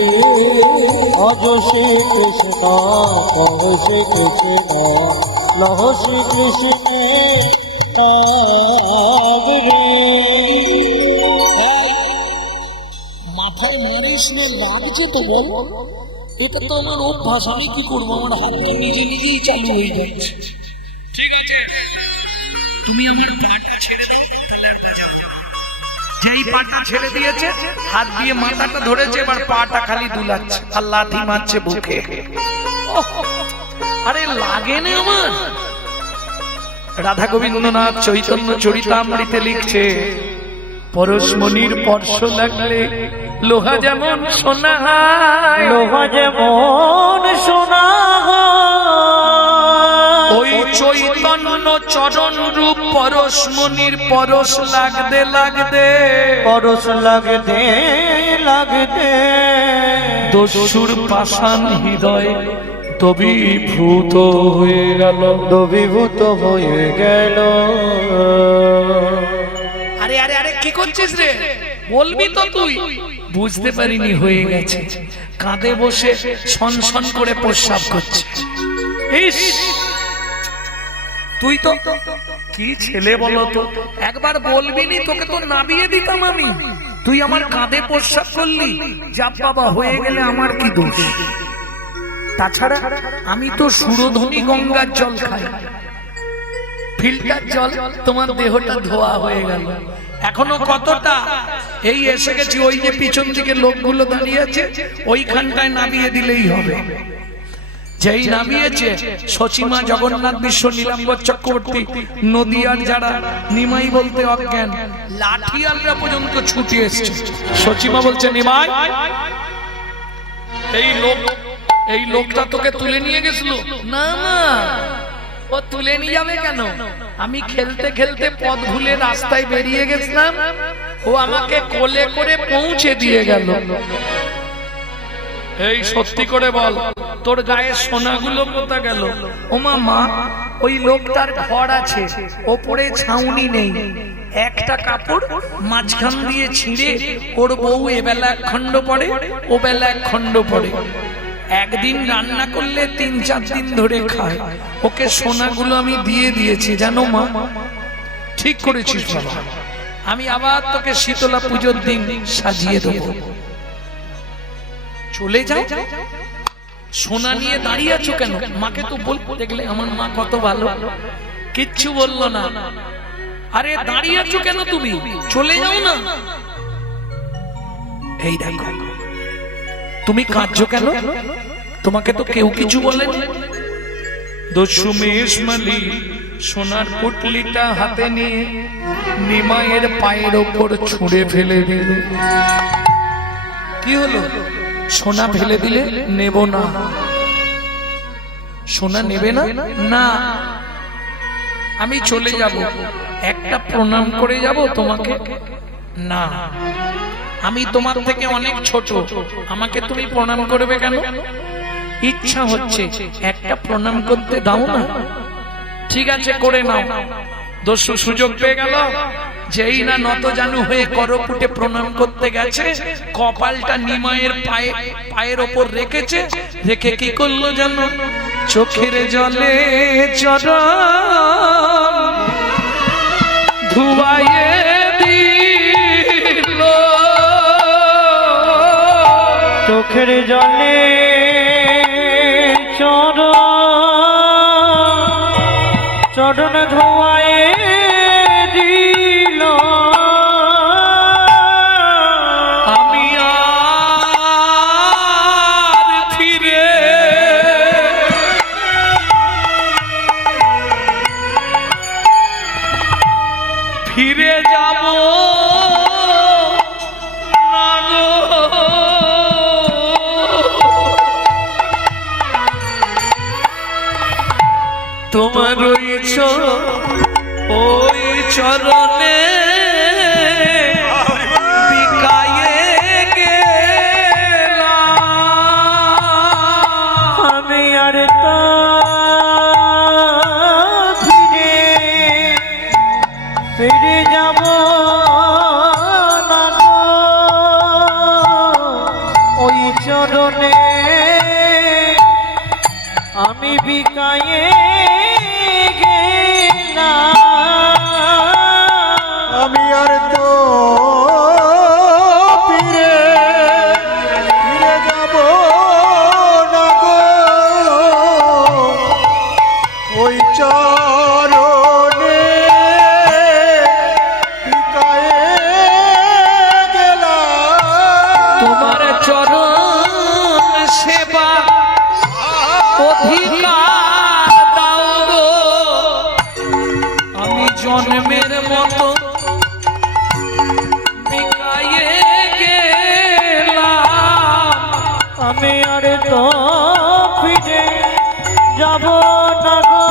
ভজ শ্রী কৃষ্ণ কহ শ্রী কৃষ্ণ লহ শ্রী কৃষ্ণ নাম রে। মাথায় মারিস না, লাগছে তো বল। এটা তো আমার অভ্যাস, আমি কি করবো? আমার হাত তো নিজে নিজেই চালু হয়ে যাচ্ছে। ঠিক আছে, তুমি আমার পাটা ছেড়ে দাও, তাহলে আর বাজাও। যেই পাটা ছেড়ে দিয়েছে, হাত দিয়ে মাথাটা ধরেছে, এবার পাটা খালি দুলাচ্ছে আর লাথি মারছে বুকে। ওহ, আরে লাগে না আমার। রাধা গোবিন্দনাথ চৈতন্য চরিতামৃতে লিখছে, পরশমণির স্পর্শ লাগলে লোহা যেমন সোনা হয়, লোহা যেমন সোনা হয়, ওই চৈতন্য চরণ রূপ পরশমণির পরশ লাগতে লাগতে, পরশ লাগতে লাগতে, দস্যুর পাষাণ হৃদয় তবিভূত হয়ে গেল। দবিভূত হয়ে গেল। আরে আরে আরে কি করছিস রে? বলবি তো তুই। বুঝতে পারিনি হয়ে গেছে। কাঁধে বসে সনসন করে প্রস্রাব করছে। ইস, তুই তো কি ছেলে বলো তো, একবার বলবি নি তোকে তো নাবিয়ে দিতাম আমি। তুই আমার কাঁধে প্রস্রাব করলি, যাব বাবা, হয়ে গেলে আমার কি দোষ? তাছাড়া আমি তো সুরধনী গঙ্গার জল খাই, ফিল্টার জল। তোমার দেহটা ধোয়া হয়ে গেল। এখনো কতটা? এই এসে গেছি। ওই যে পিছন দিকে লোকগুলো দাঁড়িয়ে আছে, ওইখানটায় নামিয়ে দিলেই হবে। যেই নামিয়েছে সচিমা, জগন্নাথ বিশ্ব, নীলাম্বর চক্রবর্তী, নদিয়ার যারা নিমাই বলতে অজ্ঞান, লাঠিয়ালরা পর্যন্ত ছুটে এসছে। সচিমা বলছে, নিমাই, এই লোকটা তোকে তুলে নিয়ে গেছিল? না না, ও তুলে নিয়ে যাবে কেন? আমি খেলতে খেলতে পথ ভুলে রাস্তায় বেরিয়ে গেছিলাম, ও আমাকে কোলে করে পৌঁছে দিয়ে গেল। এই সত্যি করে বল, তোর গায়ে সোনাগুলো কোথা গেল? ওমা মা, ওই লোকটার ঘর আছে, ওপরে ছাউনি নেই, একটা কাপড় মাঝখান দিয়ে ছিঁড়ে ওর বউ এবেলা এক খণ্ড পড়ে, ও বেলা এক খণ্ড পড়ে। একদিন রান্না করলে 3-4 দিন ধরে খায়। ওকে সোনাগুলো আমি দিয়ে দিয়েছি, জানো মা। ঠিক করেছিস বাবা, আমি আবার তোকে শীতলা পুজোর দিন সাজিয়ে দেবো। চলে যাও। সোনা নিয়ে দাঁড়িয়ে আছো কেন? মাকে তো বলবো। দেখলে আমার মা কত ভালো, কিচ্ছু বললো না। আরে দাঁড়িয়ে আছো কেন তুমি? চলে যাও না। এই দেখো, তুমি কাঁদছো কেন? তোমাকে তো কেউ কিছু বলেনি। দশমেশ মালি সোনার পুটলিটা হাতে নিয়ে নিমাইয়ের পায়ের ওপর ছুঁড়ে ফেলে দিল। কি হলো? সোনা ফেলে দিলে নেব না। সোনা নেবে না? না, আমি চলে যাব, একটা প্রণাম করে যাব তোমাকে। না, আমি তোমার থেকে অনেক ছোট, আমাকে তুমি প্রণাম করবে কেন? ইচ্ছা হচ্ছে, একটা প্রণাম করতে দাও না। ঠিক আছে, করে নাও। দস্যু সুযোগ পেয়ে গেল। যেই না নত জানু হয়ে করপুটে প্রণাম করতে গেছে, কপালটা নিমাইয়ের পায়ের ওপর রেখেছে। রেখে কি করলো জানো? চোখের জলে চরণ ধুয়ায়ে দিল। চোখের জলে চরণ ধোয়ায়ে দিল। আমি আর ফিরে যাব না গো। তোমার ওই চরণে বিকায়ে গেলাম। আমি আর তো ফিরে যাব না গো। ওই চরণে আমি বিকায়ে গেলাম। আমি আর তো ফিরে যাব না গো। ওই চরণে বিকায়ে গেলাম। তোমার চরণ সেবা অধিকার দাও গো। আমি জন্মের মতো বিকায়ে গেলাম। আমি আর তো ফিরে যাব না গো।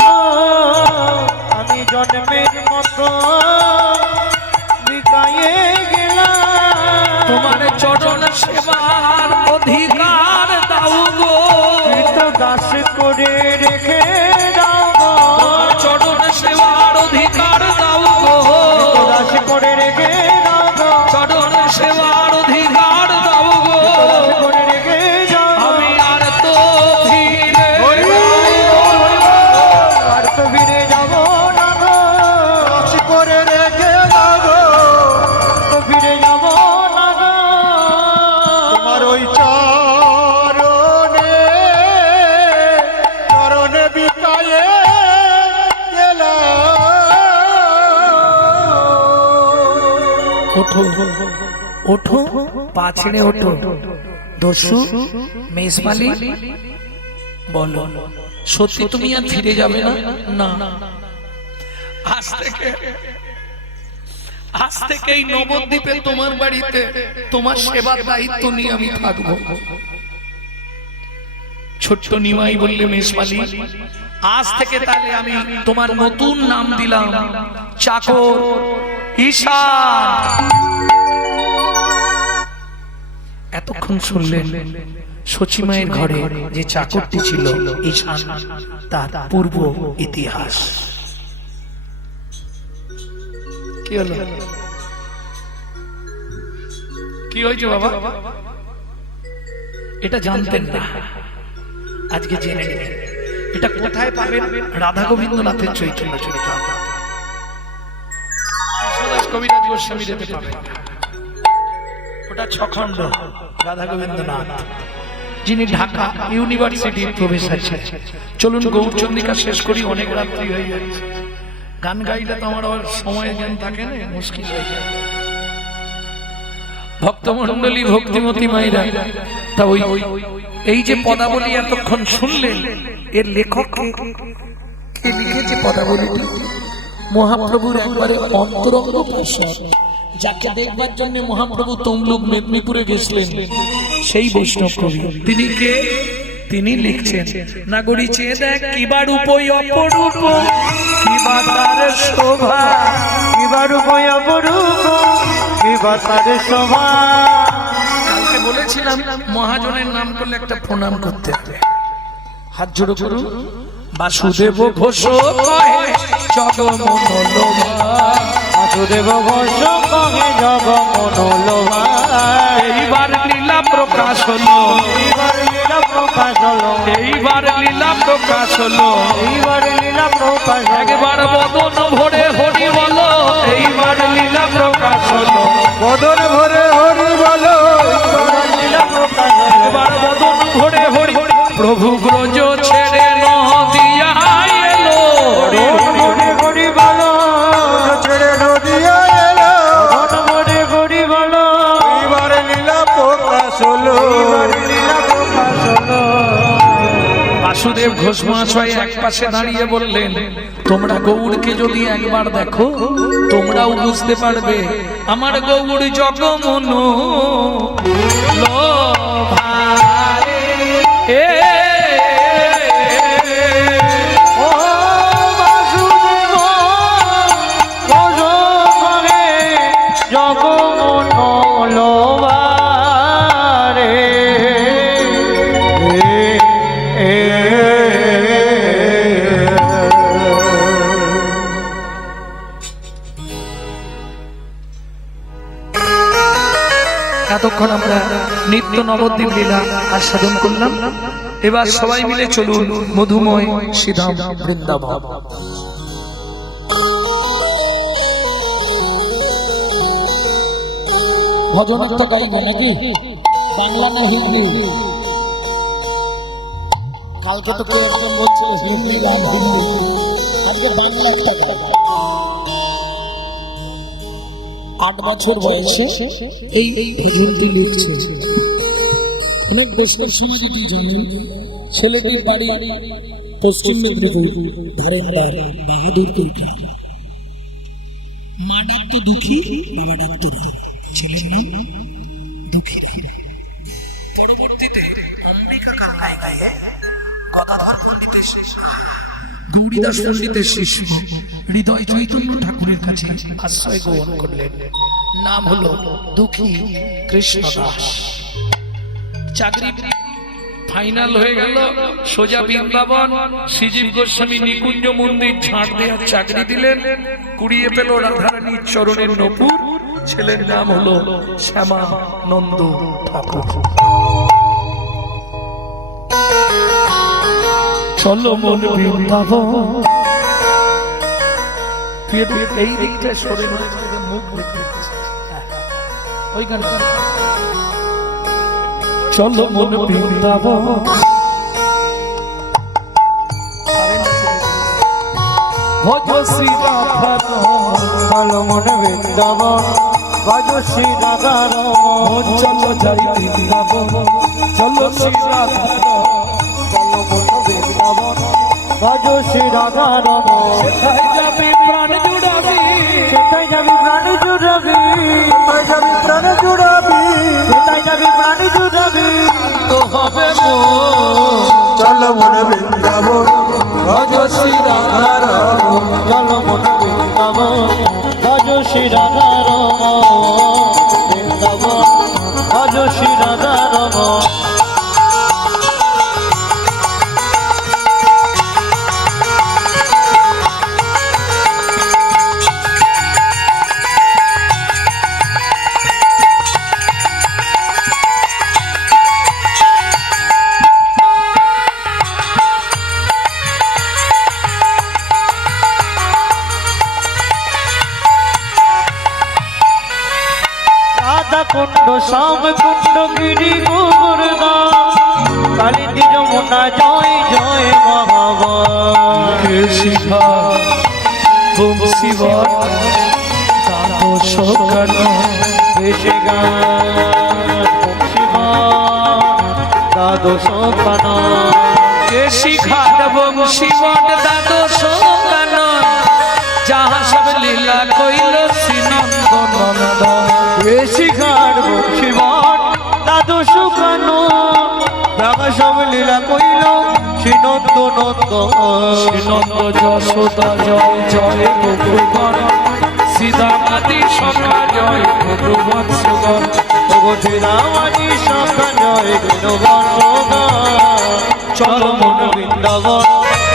ওঠো ওঠো, পা ছেড়ে ওঠো। দস্যু মেজবালি বলো, সত্যি তুমি আর ফিরে যাবে না? না, আজ থেকে এই নবদ্বীপে তোমার বাড়িতে তোমার সেবার দায়িত্ব নিয়ে আমি থাকবো। ছোট্ট নিমাই বললে, মেজবালি আজ থেকে তাহলে আমি তোমার নতুন নাম দিলাম চাকর ঈশান। এতক্ষণ শুনলেন সচিমায়ের ঘরে যে চাকরটি ছিল ঈশান, তার পূর্ব ইতিহাস। কি হলো, কি হয়েছে বাবা? এটা জানতেন না, আজকে জেনে নিলেন। এটা কোথায় পাবেন? রাধা গোবিন্দনাথের চৈতন্য চরিতামৃত, কৃষ্ণদাস কবিরাজ গোস্বামী যেতে পাবেন। ওটা 6 খণ্ড রাধা গোবিন্দনাথ, যিনি ঢাকা ইউনিভার্সিটির প্রফেসর ছিলেন। চলুন গৌরচন্দ্রিকা শেষ করি, অনেক রাত্রি হয়ে যাচ্ছে। গান গাইলে তো আমার আবার সময় জ্ঞান থাকে না, মুশকিল হয়ে যায়। ভক্তমণ্ডলী, ভক্তিমতী মায়েরা, তা ওই এই যে পদাবলী এতক্ষণ শুনলেন, এর লেখক কে লিখেছে পদাবলীটি? মহাপ্রভুর একবারে অন্তরঙ্গ পার্শ্বদ, যাকে দেখবার জন্য মহাপ্রভু তমলুক মেদিনীপুরে গেছিলেন, সেই বৈষ্ণব কবি। তিনি কে? তিনি লিখছেন, নাগরী চেয়ে দেখ কিবা রূপই অপরূপ, কিবা তার শোভা, কিবা রূপ অপরূপ, কিবা তার শোভা। কালকে বলেছিলাম মহাজনের নাম করলে একটা প্রণাম করতে হবে। হাত জোড়ো করুন। বাসুদেব ঘোষ কহে জগমনোলোভা, বাসুদেব ঘোষ কহে জগমনোলোভা। এইবার লীলা প্রকাশ হলো, এইবার লীলা প্রকাশ হলো, এইবার লীলা প্রকাশ হলো, এইবার লীলা প্রকাশ হলো। একবার বদন ভরে হরি বলো, এইবার লীলা প্রকাশ হলো, বদন ভরে হরি বলো, এইবার লীলা প্রকাশ হলো। একবার বদন ভরে হরি, প্রভু ব্রজ ছেড়ে নদিয়া এলো, ধন গড়ি বলো, ছেড়ে নদিয়া এলো, ধন গড়ি বলো, এইবার লীলা প্রকাশ হলো। এইবার লীলা প্রকাশ হলো। বাসুদেব ঘোষ মহাশয় এক পাশে দাঁড়িয়ে বললেন, তোমরা গৌড়কে যদি একবার দেখো তোমরাও বুঝতে পারবে আমার গৌড় জগমনো লোভা রে। ও বাসুদেব ঘোষ কহে জগমনোলোভা রে। এতক্ষণ আমরা নিত্য নবদ্বীপ লীলা আস্বাদন করলাম। এবার সবাই মিলে চলুন মধুময় শ্রীধাম বৃন্দাবন। ভজন একটা গাইবে নাকি? বাংলা না হিন্দি? কালকে তো কেউ একজন বলছে হিন্দি গান, হিন্দি, আজকে বাংলা একটা গান। 8 বছর বয়সে এই ভজনটি লিখছে। অনেক বৈষ্ণব সমাজে কি জানেন, ছেলেটির বাড়ি পশ্চিম মেদিনীপুর ধরেন্দার বাহাদুরপুর গ্রাম। মা ডাকতো দুঃখী, বাবা ডাকতো ছেলের নাম দুঃখী। পরবর্তীতে অম্বিকা কান্নায় গায়ে গদাধর পণ্ডিতের শিষ্য, গৌরীদাস পণ্ডিতের শিষ্য হৃদয় চৈতন্য ঠাকুরের কাছে আশ্রয় গ্রহণ করলেন। নাম হলো দুঃখী কৃষ্ণদাস। চাকরি ফাইনাল হয়ে গেল, সোজা বৃন্দাবন। শ্রীজীব গোস্বামী নিকুঞ্জ মন্দির ঝাড় দেওয়ার চাকরি দিলেন। কুড়িয়ে পেল রাধারানীর চরণের নপুর। ছেলের নাম হলো শ্যামানন্দ ঠাকুর। চলো মন বৃন্দাবন, এই দিকটা সরে মুখ দেখতে ওই গানটা। চলো মন বৃন্দাবন, ভজ শ্রী রাধা, চলো মন বৃন্দাবন, ভজ শ্রী রাধা রমন চলো যাই বৃন্দাবন চলো শ্রী রাধা চলো মন বৃন্দাবন ভজ শ্রী রাধা রমন কোথায় যাবি প্রাণ জুড়াবি সেটাই যাবি প্রাণ জুড়াবি কোথায় যাবি প্রাণ জুড়াবি সেটাই যাবি প্রাণ জুড়াবি তো হবে মন চল মন বৃন্দাবন ভজ শ্রী রাধা রমন চলো মন বৃন্দাবন ভজ শ্রী রাধা রমন বৃন্দাবন ভজ শ্রী রাধা রমন রাধা কুণ্ড শ্যাম কুণ্ড গিরি গোবর্ধন কালিন্দী যমুনা জয় জয় মহাবন শিখা বংশী বন কাঁদো শোকান বেশে গান দাদো সোপান শিখার বংশী বন দাদো শোকান যাহা সব লীলা কইল শ্রীনন্দ নন্দ শিখার বংশীবন দাদু সুখানো রাগা সব লীলা কইল শ্রীনন্দ নন্দ শ্রীনন্দ যশোদা জয় জয় গোকুলগণ সীতামাতি সখা জয় গোবৎসগণ ভগবতী রামানি সখা জয় বিনোবন চলো মন বৃন্দাবন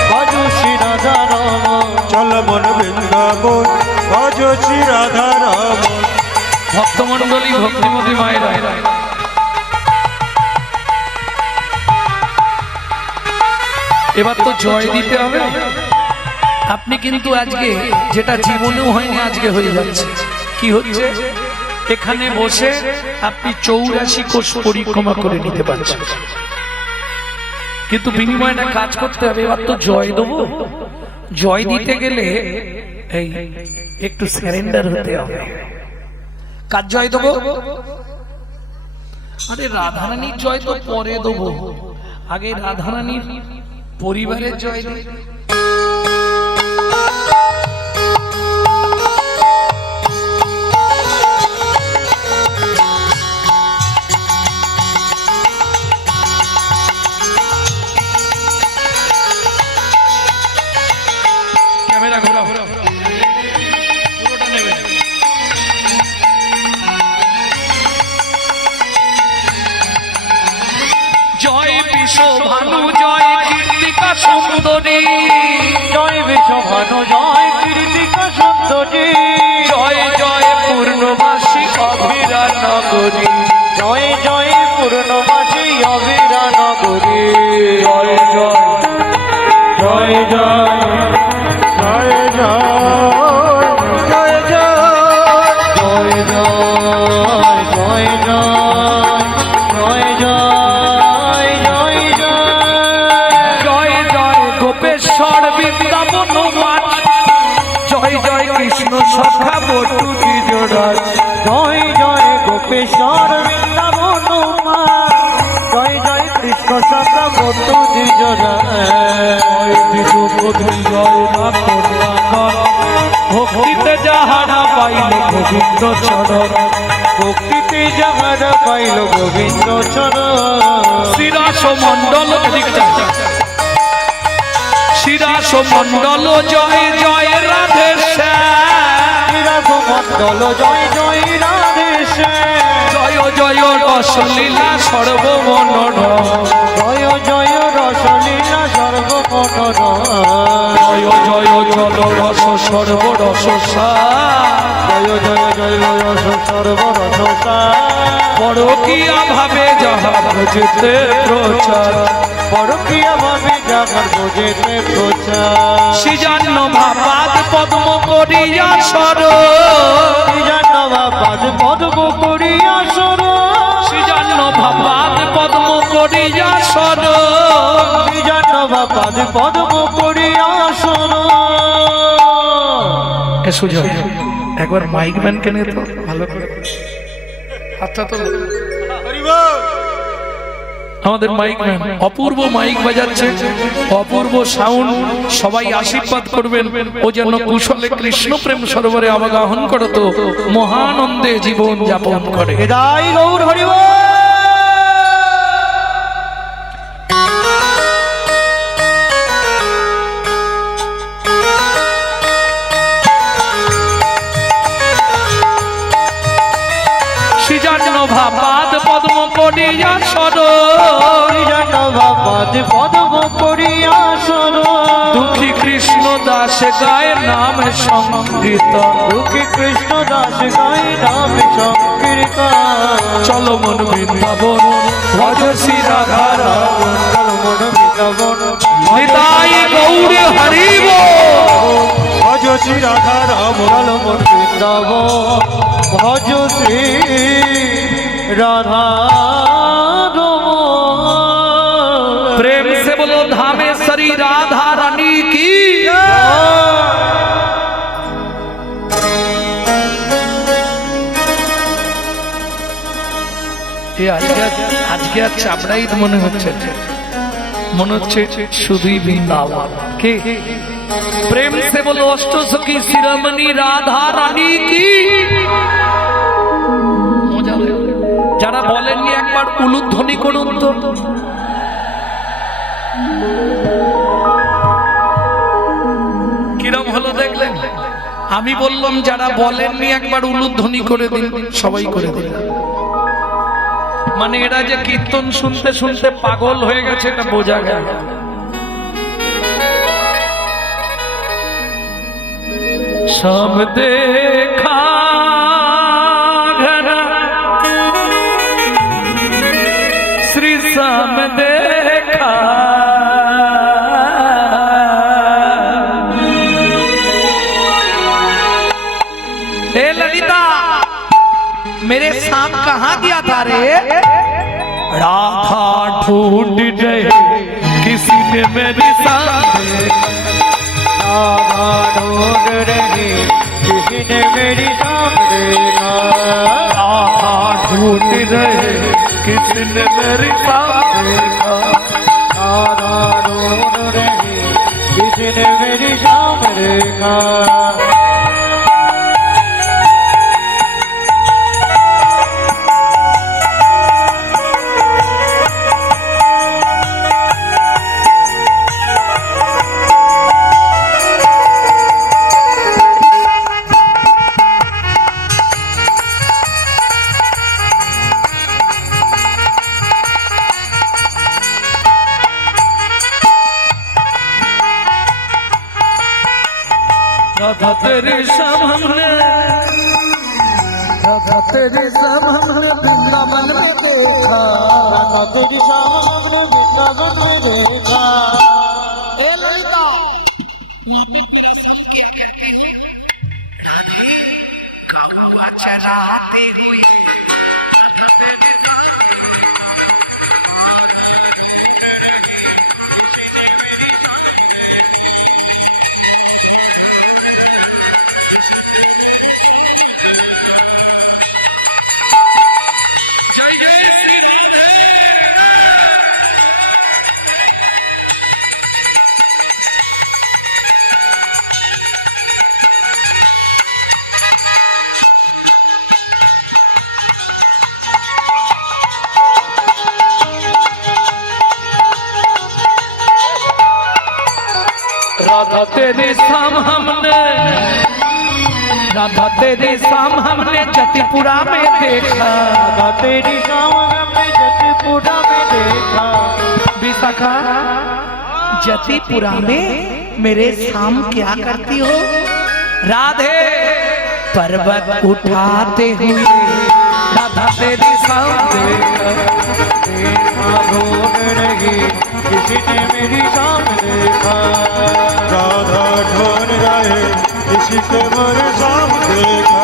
ভজ শ্রী রাধা রমন চল মন বৃন্দাবন ভজ শ্রী রাধা রমন ভক্তমণ্ডলী ভক্তিমতী মায়েরা এবার তো জয় দিতে হবে। আপনি কিন্তু আজকে যেটা জীবনেও হয়নি আজকে হয়ে যাচ্ছে। কি হচ্ছে? এখানে বসে আপনি 84 কোষ পরিক্রমা করে নিতে পারছেন, কিন্তু বিনিময়টা কাজ করতে হবে। এবার তো জয় দেবো। জয় দিতে গেলে এই একটু সারেন্ডার হতে হবে। কার জয় দেবো? আরে রাধারানীর জয় তো পরে দেবো, আগে রাধারানীর পরিবারের জয় দিই। ক্যামেরা ঘোরাও, পুরোটা নেবে। জয় বিশ্বভানু জয় কীর্তিকা সুন্দরী, জয় বিশ্বভানু জয় কীর্তিকা সুন্দরী, জয় জয় পূর্ণবাসী অভিরা নগরী, জয় জয় পূর্ণবাসী অবিরা নগরী, জয় জয় জয় জয় জয় জয় জয় জয় জয় জয় জয় জয় জয় জয় জয় জয় জয় গোপেশ্বর বৃন্দাবন মাঠ, জয় জয় কৃষ্ণ সখা বটু দ্বিজরাজ, জয় জয় গোপেশ্বর বৃন্দাবন মা, জয় জয় কৃষ্ণ সখা বটু দ্বিজরাজ, জয় দ্বিজপতি জয় নাথ নাগর, ভক্তিতে যাহারা পাইল গোবিন্দ চরণ, ভক্তিতে যাহারা পাইল গোবিন্দ চরণ, শিরাস মণ্ডল শিরাস মণ্ডল জয় জয় রাধে বিরাট মণ্ডল জয় জয় রাধে জয় জয় রসলীলা সর্বমনোরম, জয় জয় রসলীলা সর্বমনোরম, জয় জয় জল রস সর্বরসা, জয় জয় জয় রস সর্বরসা, পরকীয়া ভাবে যাহা ভজতে প্রচার, পরকীয়া ভাবে যাহার বোঝেতে প্রচার, সিজান্ন ভাবাদ পদ্ম করিয়া সর, জানবা পাদ পদ্ম করিয়া সর, সিজান্ন ভাবাদ পদ্ম করিয়া সর, জানবা পাদ পদ্ম করিয়া সর। সুজয় একবার মাইক ম্যান কেনে তো ভালো করে হাতটা তো আমাদের মাইক ম্যান অপূর্ব মাইক বাজাচ্ছে, অপূর্ব সাউন্ড। সবাই আশীর্বাদ করবেন ও যেন কুশলে কৃষ্ণ প্রেম সরোবরে অবগাহন করত, মহানন্দে জীবন যাপন করে। হৃদয় গৌর হরিব। পাদ পদ্ম করিয়া সর, পাদ পদ্ম করিয়া সর, দুঃখী কৃষ্ণ দাস গায় নাম সংকীর্ত, দুঃখী কৃষ্ণ দাস গায় নাম সংকীর্ত। চলো মন বৃন্দাবন ভজ শ্রী রাধা রাম, চলো মন বৃন্দাবন নিতাই গৌর হরি বল, ভজ শ্রী রাধা রাম। চলো মন বৃন্দাবন ভজ শ্রী রাধা রমণ। प्रेम से बोलो धामेश्वरी राधा रानी की। আজকে আর চাপড়াই মনে হচ্ছে, শুধুই বৃন্দাবন। কে প্রেম সে বলো অষ্ট সখী শিরোমণি রাধা রানী কি। মজা হলো। যারা বলেননি একবার উলুধ্বনি করুন তো। কিরম হলো দেখলেন? আমি বললাম যারা বলেননি একবার উলুধ্বনি করে দিন, সবাই করে দিল। মানে এরা যে কীর্তন শুনতে শুনতে পাগল হয়ে গেছে এটা বোঝা গেল। সব দেখা श्री श्याम देखा, हे ललिता मेरे शाम कहाँ गया था रे? राधा ढूंढ रहे किसी ने मेरे सामने, राधा ढूंढ रही किसी ने मेरी शाम देखा, राधा ढूंढ रहे किसी ने मेरी शाम देखा, राधा ढूंढ रही किसी ने मेरी शाम देखा। राधा तेरी सामने, राधा तेरी सामने वृंदावन में देखा, राधा तेरी सामने वृंदावन में देखा। ए ललिता चराती हुई राधा तेरे शाम हमने, राधा तेरे शाम हमने जतिपुरा में देखा, राधा तेरी शाम हमने जतिपुरा में देखा। विशाखा जतिपुरा में मेरे शाम क्या करती हो? राधे पर्वत उठाते हुए राधा तेरी शाम देखा, ढूंढ रही किसी ने मेरी शाम देखा, राधा ढूंढ रहे किसी के मेरे शाम देखा।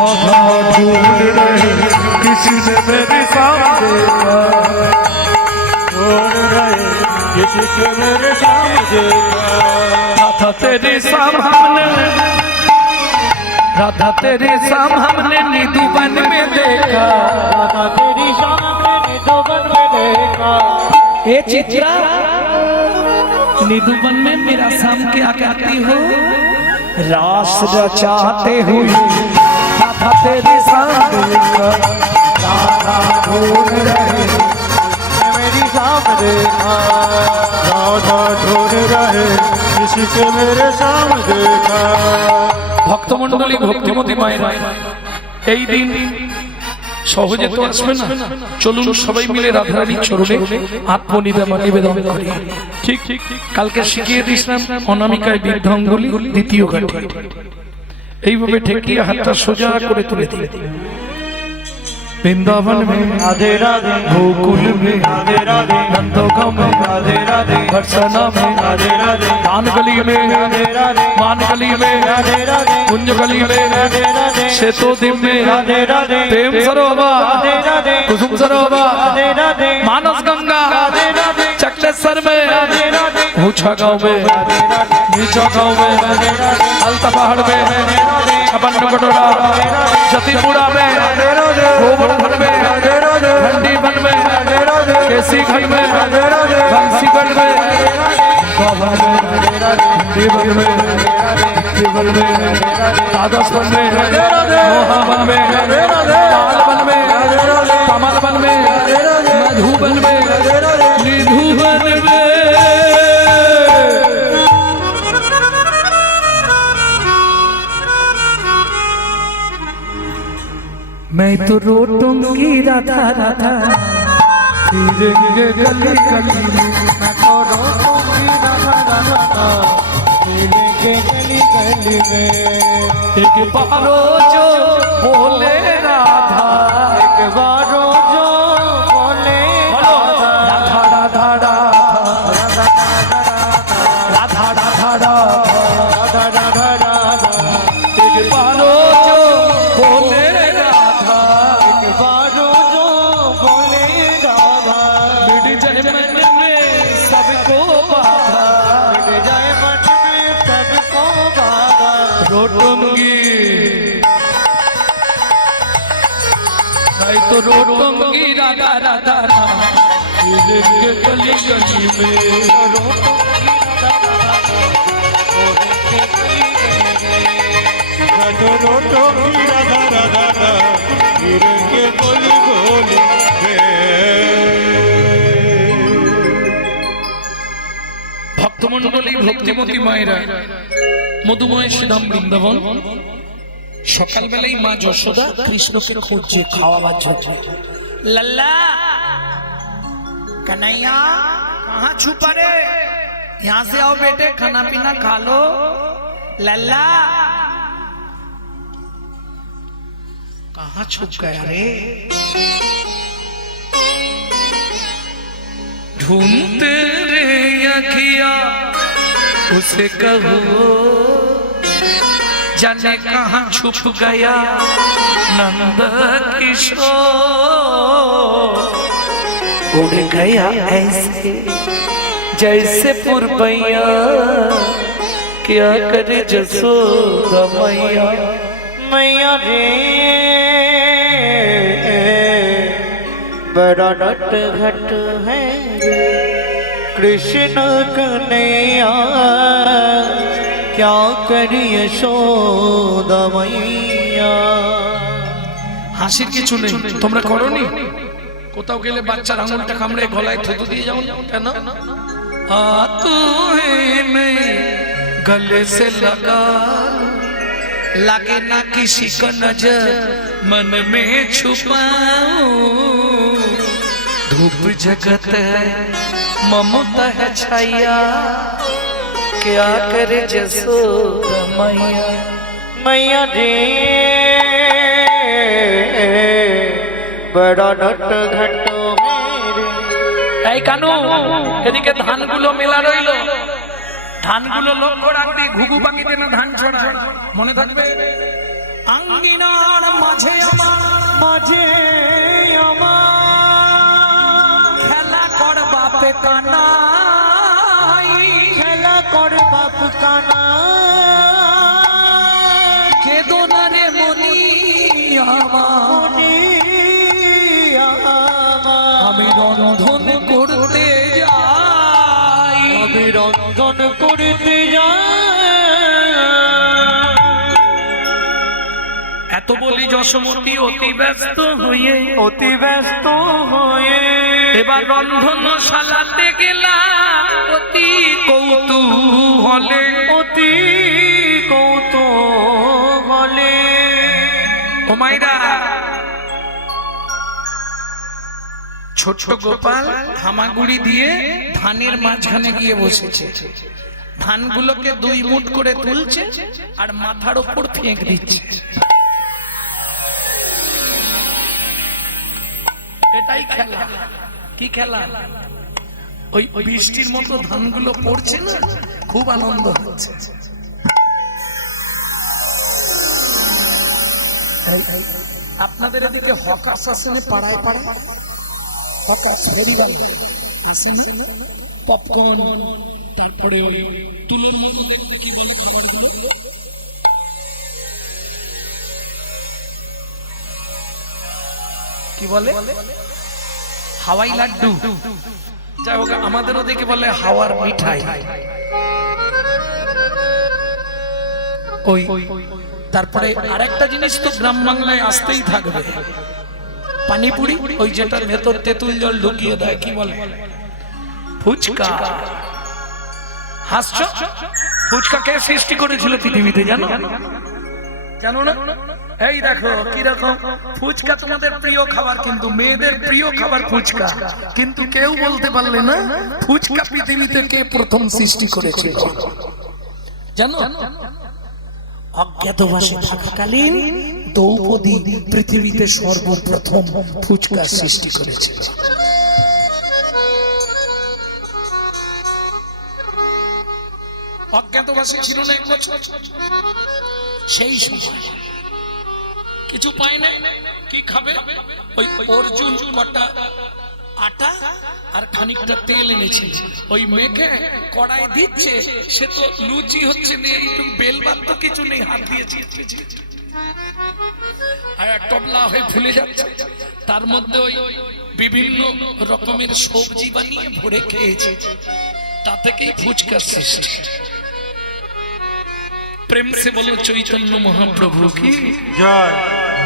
राधा ढूंढ रहे किसने मेरे सामने ढूंढ रहे किसके मेरे सामने राधा तेरे सामने, राधा तेरे सामने निधुवन में देखा। राधा तेरी सामने निधुवन में देखा। ए चित्रा, निधुवन में मेरा शाम क्या कहती हो? रास रचाते हुए राधा तेरे सामने देखा। राधा ढूंढ रहे मेरी सामने राधा ढूंढ रहे किसके मेरे सामने देखा। ভক্তমণ্ডলী ভক্তিমতী মায়েরা, এই দিন সহজে তো আসবে না, চলুন সবাই মিলে রাধারানীর চরণে আত্মনিবেদন করি। ঠিক ঠিক কালকে শিখিয়ে দিয়েছিলাম অনামিকায় বৃদ্ধাঙ্গুলি দ্বিতীয় ঘাটে, এইভাবে ঠেকিয়ে হাতটা সোজা করে তুলে দিলে। वृंदावन में राधे राधे, गोकुल में राधे राधे, नंदगांव में राधे राधे, बरसाना में राधे राधे, दान गली में राधे राधे, मान गली में राधे राधे, कुंज गली में राधे राधे, शेतोदिम में राधे राधे, प्रेम सरोवर राधे राधे, कुसुम सरोवर राधे राधे, मानस गंगा राधे राधे, चक्लेश्वर में राधे राधे, ऊंचा गांव में नीचा गांव में अलता पहाड़ में छपन कटोरा जतीपुरा में गोवर्धन में घंटी वन में केसी घाट में बंसीगढ़ में बाबा में देवन में देवन में राजस्थान में मोहावन में लालवन में कमलवन में मधुबन में निधुवन में। मैं तो रोटूंगी राधा राधा फिरेंगे गली गली में। मैं तो रोटूंगी राधा राधा, मिलेंगे गली गली में। एक बारो जो बोले राधा, एक बारो जो बोले राधा, राधा राधा राधा राधा राधा राधा, राधा राधा राधा, एक बारो जो बोले राधा, एक बारो जो बोले राधा, मिट जाए मन में सबको बाधा, मिट जाए मन में सबको बाधा। रोटूंगी मैं तो रोटूंगी राधा राधा राधा फिरेंगे गली गली में। राधा रोटो की राधा राधा राधा फिरेंगे गोली गोली ভক্তমণ্ডলী ভক্তিমতী মায়েরা, মধুময় শ্রীধাম বৃন্দাবন সকালবেলায় মা যশোদা কৃষ্ণকে খুঁজছে খাওয়াবার জন্য। लल्ला कन्हैया कहाँ छुपा रे, यहाँ से आओ बेटे खाना पीना खा लो। लल्ला कहाँ छुप गया रे, ढूंढते रे अखिया उसे कहो, जाने कहाँ छुप गया नंद किशोर। उड़ गया ऐसे जैसे पुरबैया, क्या करे जसोदा मैया। मैया रे बड़ा नट घट है कृष्ण कन्हैया, क्या करिए यशोदा मैया। হাসির কিছু নেই, তোমরা করোনি? কোথাও গেলে বাচ্চার আঙুলটা কামড়ে গলায় থুতু দিয়ে যাও কেন? तू है नहीं गले से लगा, लगे ना किसी को नजर मन में छुपाऊं। धूप जगत है ममता है छाया, क्या करे जसोदा मैया। मैया रे बड़ा नट घट मेरे। এই কানু, এদিকে ধানগুলো মেলা রইলো, ধানগুলো লক্ষ্য রাখবি, ঘুঘু পাখিতে না ধান ছড়া, মনে থাকবে। আঙ্গিনার মাঝে আমার মাঝে আমার খেলা কর বাপে কানাই, খেলা কর বাপ কানা কেদনা রে মনি আমার, মনি আমার আমি রন্ধন করতে যাই, আমি রন্ধন করতে যাই। এত বলি যশোমতী অতি ব্যস্ত হয়ে, অতি ব্যস্ত হয়ে এবার রন্ধনশালাতে গেলাম অতি কৌতূহলে, অতি কৌতূহলে ও মাইরা ছোট গোপাল হামাগুড়ি দিয়ে ধানের মাঝখানে গিয়ে বসেছে, ধানগুলোকে 2 মুঠ করে তুলছে আর মাথার উপর ফেঁক দিচ্ছে। এটাই খেলা। কি খেলা? ওই বৃষ্টির মতো ধানগুলো পড়ছে না, খুব আনন্দ হচ্ছে। আপনাদের এদিকে হকার্স আছে না? পাড়ায় পাড়ায় হকার্স ফেরিবাল আছে না? পপকর্ন, তারপরে ওই তুলোর মতো দেখতে কি বলে খাবারগুলো, কি বলে? হাওয়াই লাড্ডু। যাই হোক, আমাদের ওদিকে বলে হাওয়ার মিঠাই। ওই তারপরে আরেকটা জিনিস তো গ্রাম বাংলায় আসতেই থাকবে, পানিপুরি, ওই যেটার ভেতর তেঁতুল জল ঢুকিয়ে দেয়, কি বলে? ফুচকা। হাসছো? ফুচকা কে সৃষ্টি করেছিল পৃথিবীতে জানো? জানো না? এই দেখো কিরকম ফুচকা তোমাদের প্রিয় খাবার, কিন্তু মেয়েদের প্রিয় খাবার ফুচকা, কিন্তু কেউ বলতে পারলে না ফুচকা পৃথিবীতে কে প্রথম সৃষ্টি করেছিল জানো? অজ্ঞাতবাসে থাকাকালীন দ্রৌপদী পৃথিবীতে সর্বপ্রথম ফুচকা সৃষ্টি করেছিল। অজ্ঞাতবাসে ছিল না 1 বছর, সেই সময় কিছু পায় না, কি খাবে? ওই অর্জুন কটা আটা আর খানিকটা তেল এনেছে, ওই মেখে কড়াই দিচ্ছে, সে তো লুচি হচ্ছে না, একটু বেলবাদ তো কিছু নেই, হাত দিয়েছে আর এক টবলা হয়ে ফুলে যাচ্ছে, তার মধ্যে ওই বিভিন্ন রকমের সবজি বানিয়ে ভরে খেয়েছে, তা থেকেই ফুচকা সৃষ্টি। প্রেম সে বলো চৈতন্য মহাপ্রভু কি জয়।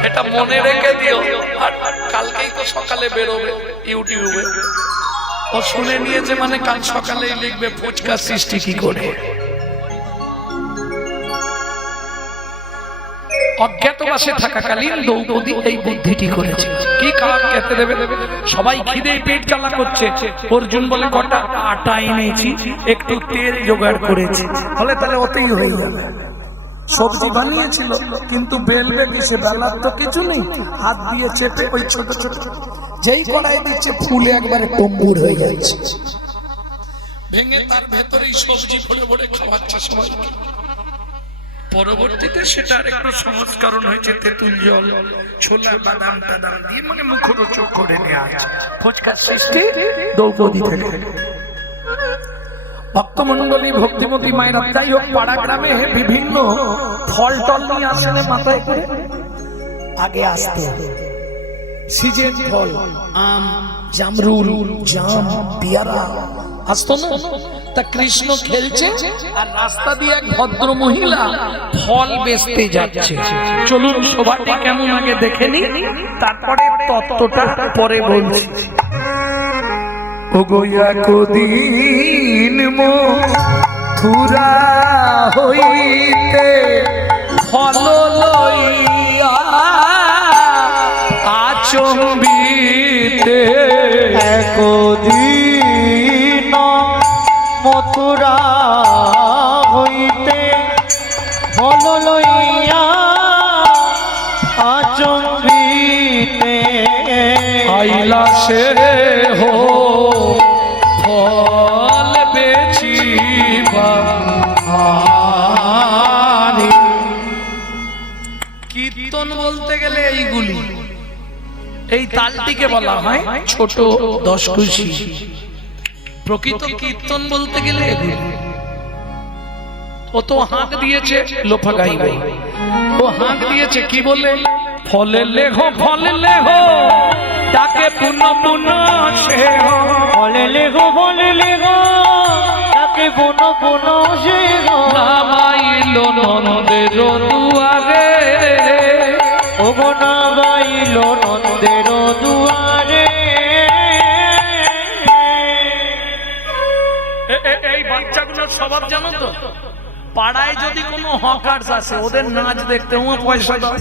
এটা মনে রেখে দিও, আর কালকেই তো সকালে বেরোবে ইউটিউবে, ও শুনে নিয়েছে মানে কাল সকালেই লিখবে ফুচকা সৃষ্টি কি করে। অজ্ঞাতবাসে থাকাকালীন দ্রৌপদী এই বুদ্ধিটি করেছে, কি খাবার খেতে দেবে? সবাই খিদেই পেট জ্বালা করছে, অর্জুন বলে কটা আটা এনেছি, একটু তেল জোগাড় করেছি, বলে তাহলে ওতেই হয়ে যাবে। সবজি বানিয়েছিল কিন্তু বেলবে কিসে? বেলার তো কিছু নেই, হাত দিয়ে চেপে ওই ছোট ছোট যেই কড়াই দিচ্ছে ফুলে একবারে টম্বুর হয়ে যাচ্ছে, ভেঙে তার ভেতরেই সবজি ভরে ভরে খাওয়াচ্ছে সবাইকে। পরবর্তীতে সেটা একটু সংস্করণ হয়েছে, তেঁতুল জল, ছোলা, বাদাম টাদাম দিয়ে মানে মুখরোচক করে নেওয়া আছে। ফুচকার সৃষ্টি দ্রৌপদী থেকে। ভক্তমন্ডলী, ভক্তিমতী মায়েরা, যাই হোক, পাড়া গ্রামে বিভিন্ন ফল টল নিয়ে আসেন মাথায় করে, আগে আসতে সিজন ফল, আম, জামরুল, জাম, পেয়ারা আসতো না? তা কৃষ্ণ খেলছে আর রাস্তা দিয়ে এক ভদ্র মহিলা ফল বেচতে যাচ্ছে। চলুন সবাটি কেমন আগে দেখে নি, তারপরে তত্ত্বটা পরে বলছি। ওগোয়া কদিন মথুরা হইতে ফল লইয়া আচম্বিতে, একদিন মথুরা হইতে ফল লইয়া আচম্বিতে আইলা সে হো ফল বেচিবা। কীর্তন বলতে গেলে এইগুলি, এই তালটিকে বলা হয় ছোট দশকুশি। প্রকৃত কীর্তন বলতে গেলে এগুলি। ও তো হাঁক দিয়েছে লোফা গাইবে, ও হাঁক দিয়েছে কি বলে, ফলে লেখো তাকে পুনঃ পুনঃ সে বলে লেগো তাকে পুনঃ পুনঃ সে নামাইল নন্দের দুয়ারে, ও গো নামাইল নন্দের দুয়ারে। এই বাচ্চাগুলোর স্বভাব জানো তো, পাড়ায় যদি কোনো হকার্স আসে ওদের নাচ দেখতে, ও পয়সা দাও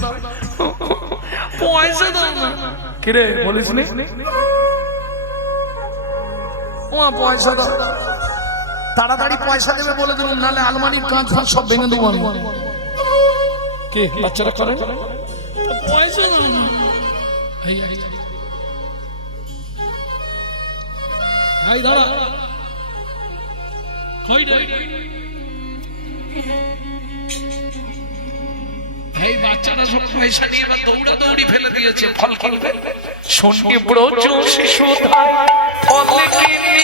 পয়সা দাও না, কিরে বলিস নি, ও পয়সা দাও, তাড়াতাড়ি পয়সা দেবে বলে দিলাম, নাহলে আলমারির কাঁচ ফাঁচ সব ভেঙে দেবো আমি। কে বাচ্চারা করেন পয়সা দাও না, এই দাঁড়া এই বাচ্চারা সব পয়সা নিয়ে বা দৌড়াদৌড়ি ফেলে দিয়েছে ফল কিনবে। সঙ্গে ব্রজ শিশু ফল কিনে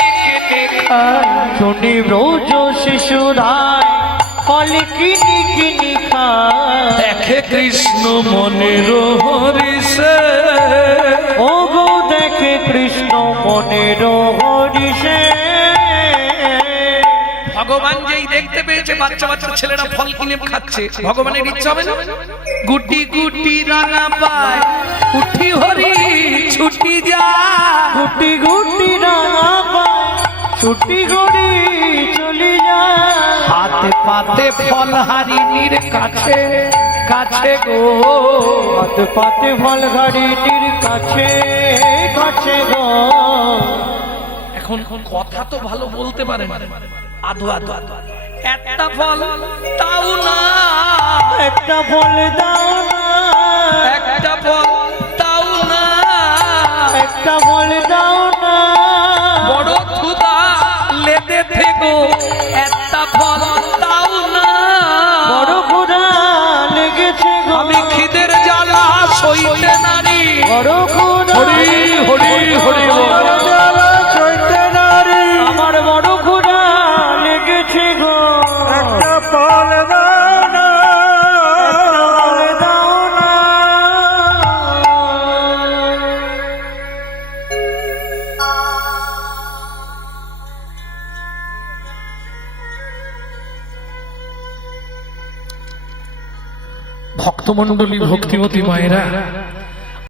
শুনি ব্রজ শিশুরায় ফল কিনি খায়, দেখে কৃষ্ণ মনের হরিষে, ও গো দেখে কৃষ্ণ মনের হরিষে। ভগবান যেই দেখতে পেয়েছে বাচ্চা বাচ্চা ছেলেরা ফল কিনে খাচ্ছে, ভগবানের ইচ্ছা হবে না, গুটি গুটি রাঙা পায় উঠি হরি ছুটি যায়, গুটি গুটি রাঙা পায় ছুটি গড়ি চলি যায়, হাতে পাতে ফল হারিনীর কাছে কাছে গো, হাতে পাতে ফল ঘাড়িটির কাছে কাছে গো। এখন কথা তো ভালো বলতে পারে না, আধো আধো একটা ফল তাও না, একটা ফল দাও না, একটা ফল তাও না, একটা ফল দাও না, বড় ক্ষুধা লেদে থেকো একটা ফল তাও না, বড় ক্ষুধা লেগেছে গো, আমি খিদের জ্বালা সইতে নারী, বড় ক্ষুধা হরি হরি হরি বল। জ্বালা সইতে নারী, আমার বড় ক্ষুধা লেগেছে গো, একটা ফল দাও না, ফল দাও না। ভক্তমণ্ডলী ভক্তিমতী মায়েরা